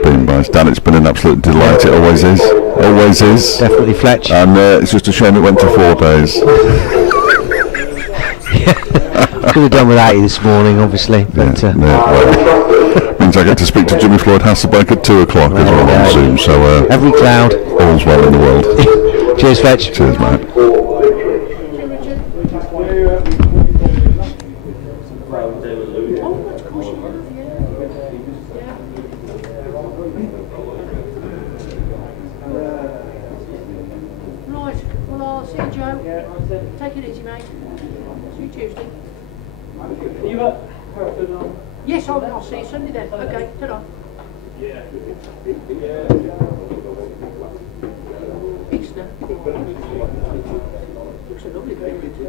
being biased. Dan, it's been an absolute delight. It always is. Always is. Definitely, Fletch. And it's just a shame it went to 4 days. Could have done without you this morning, obviously. But, well, means I get to speak to Jimmy Floyd Hasselbeck at 2 o'clock as well on Zoom. So every cloud. All's well in the world. Cheers, Fletch. Cheers, mate. Right, well I'll see you, Joe. Take it easy, mate. See you Tuesday. Are you at Hereford on? Yes, I'll see you Sunday then. Okay, ta-da. Yeah. Easter. Looks a lovely baby too.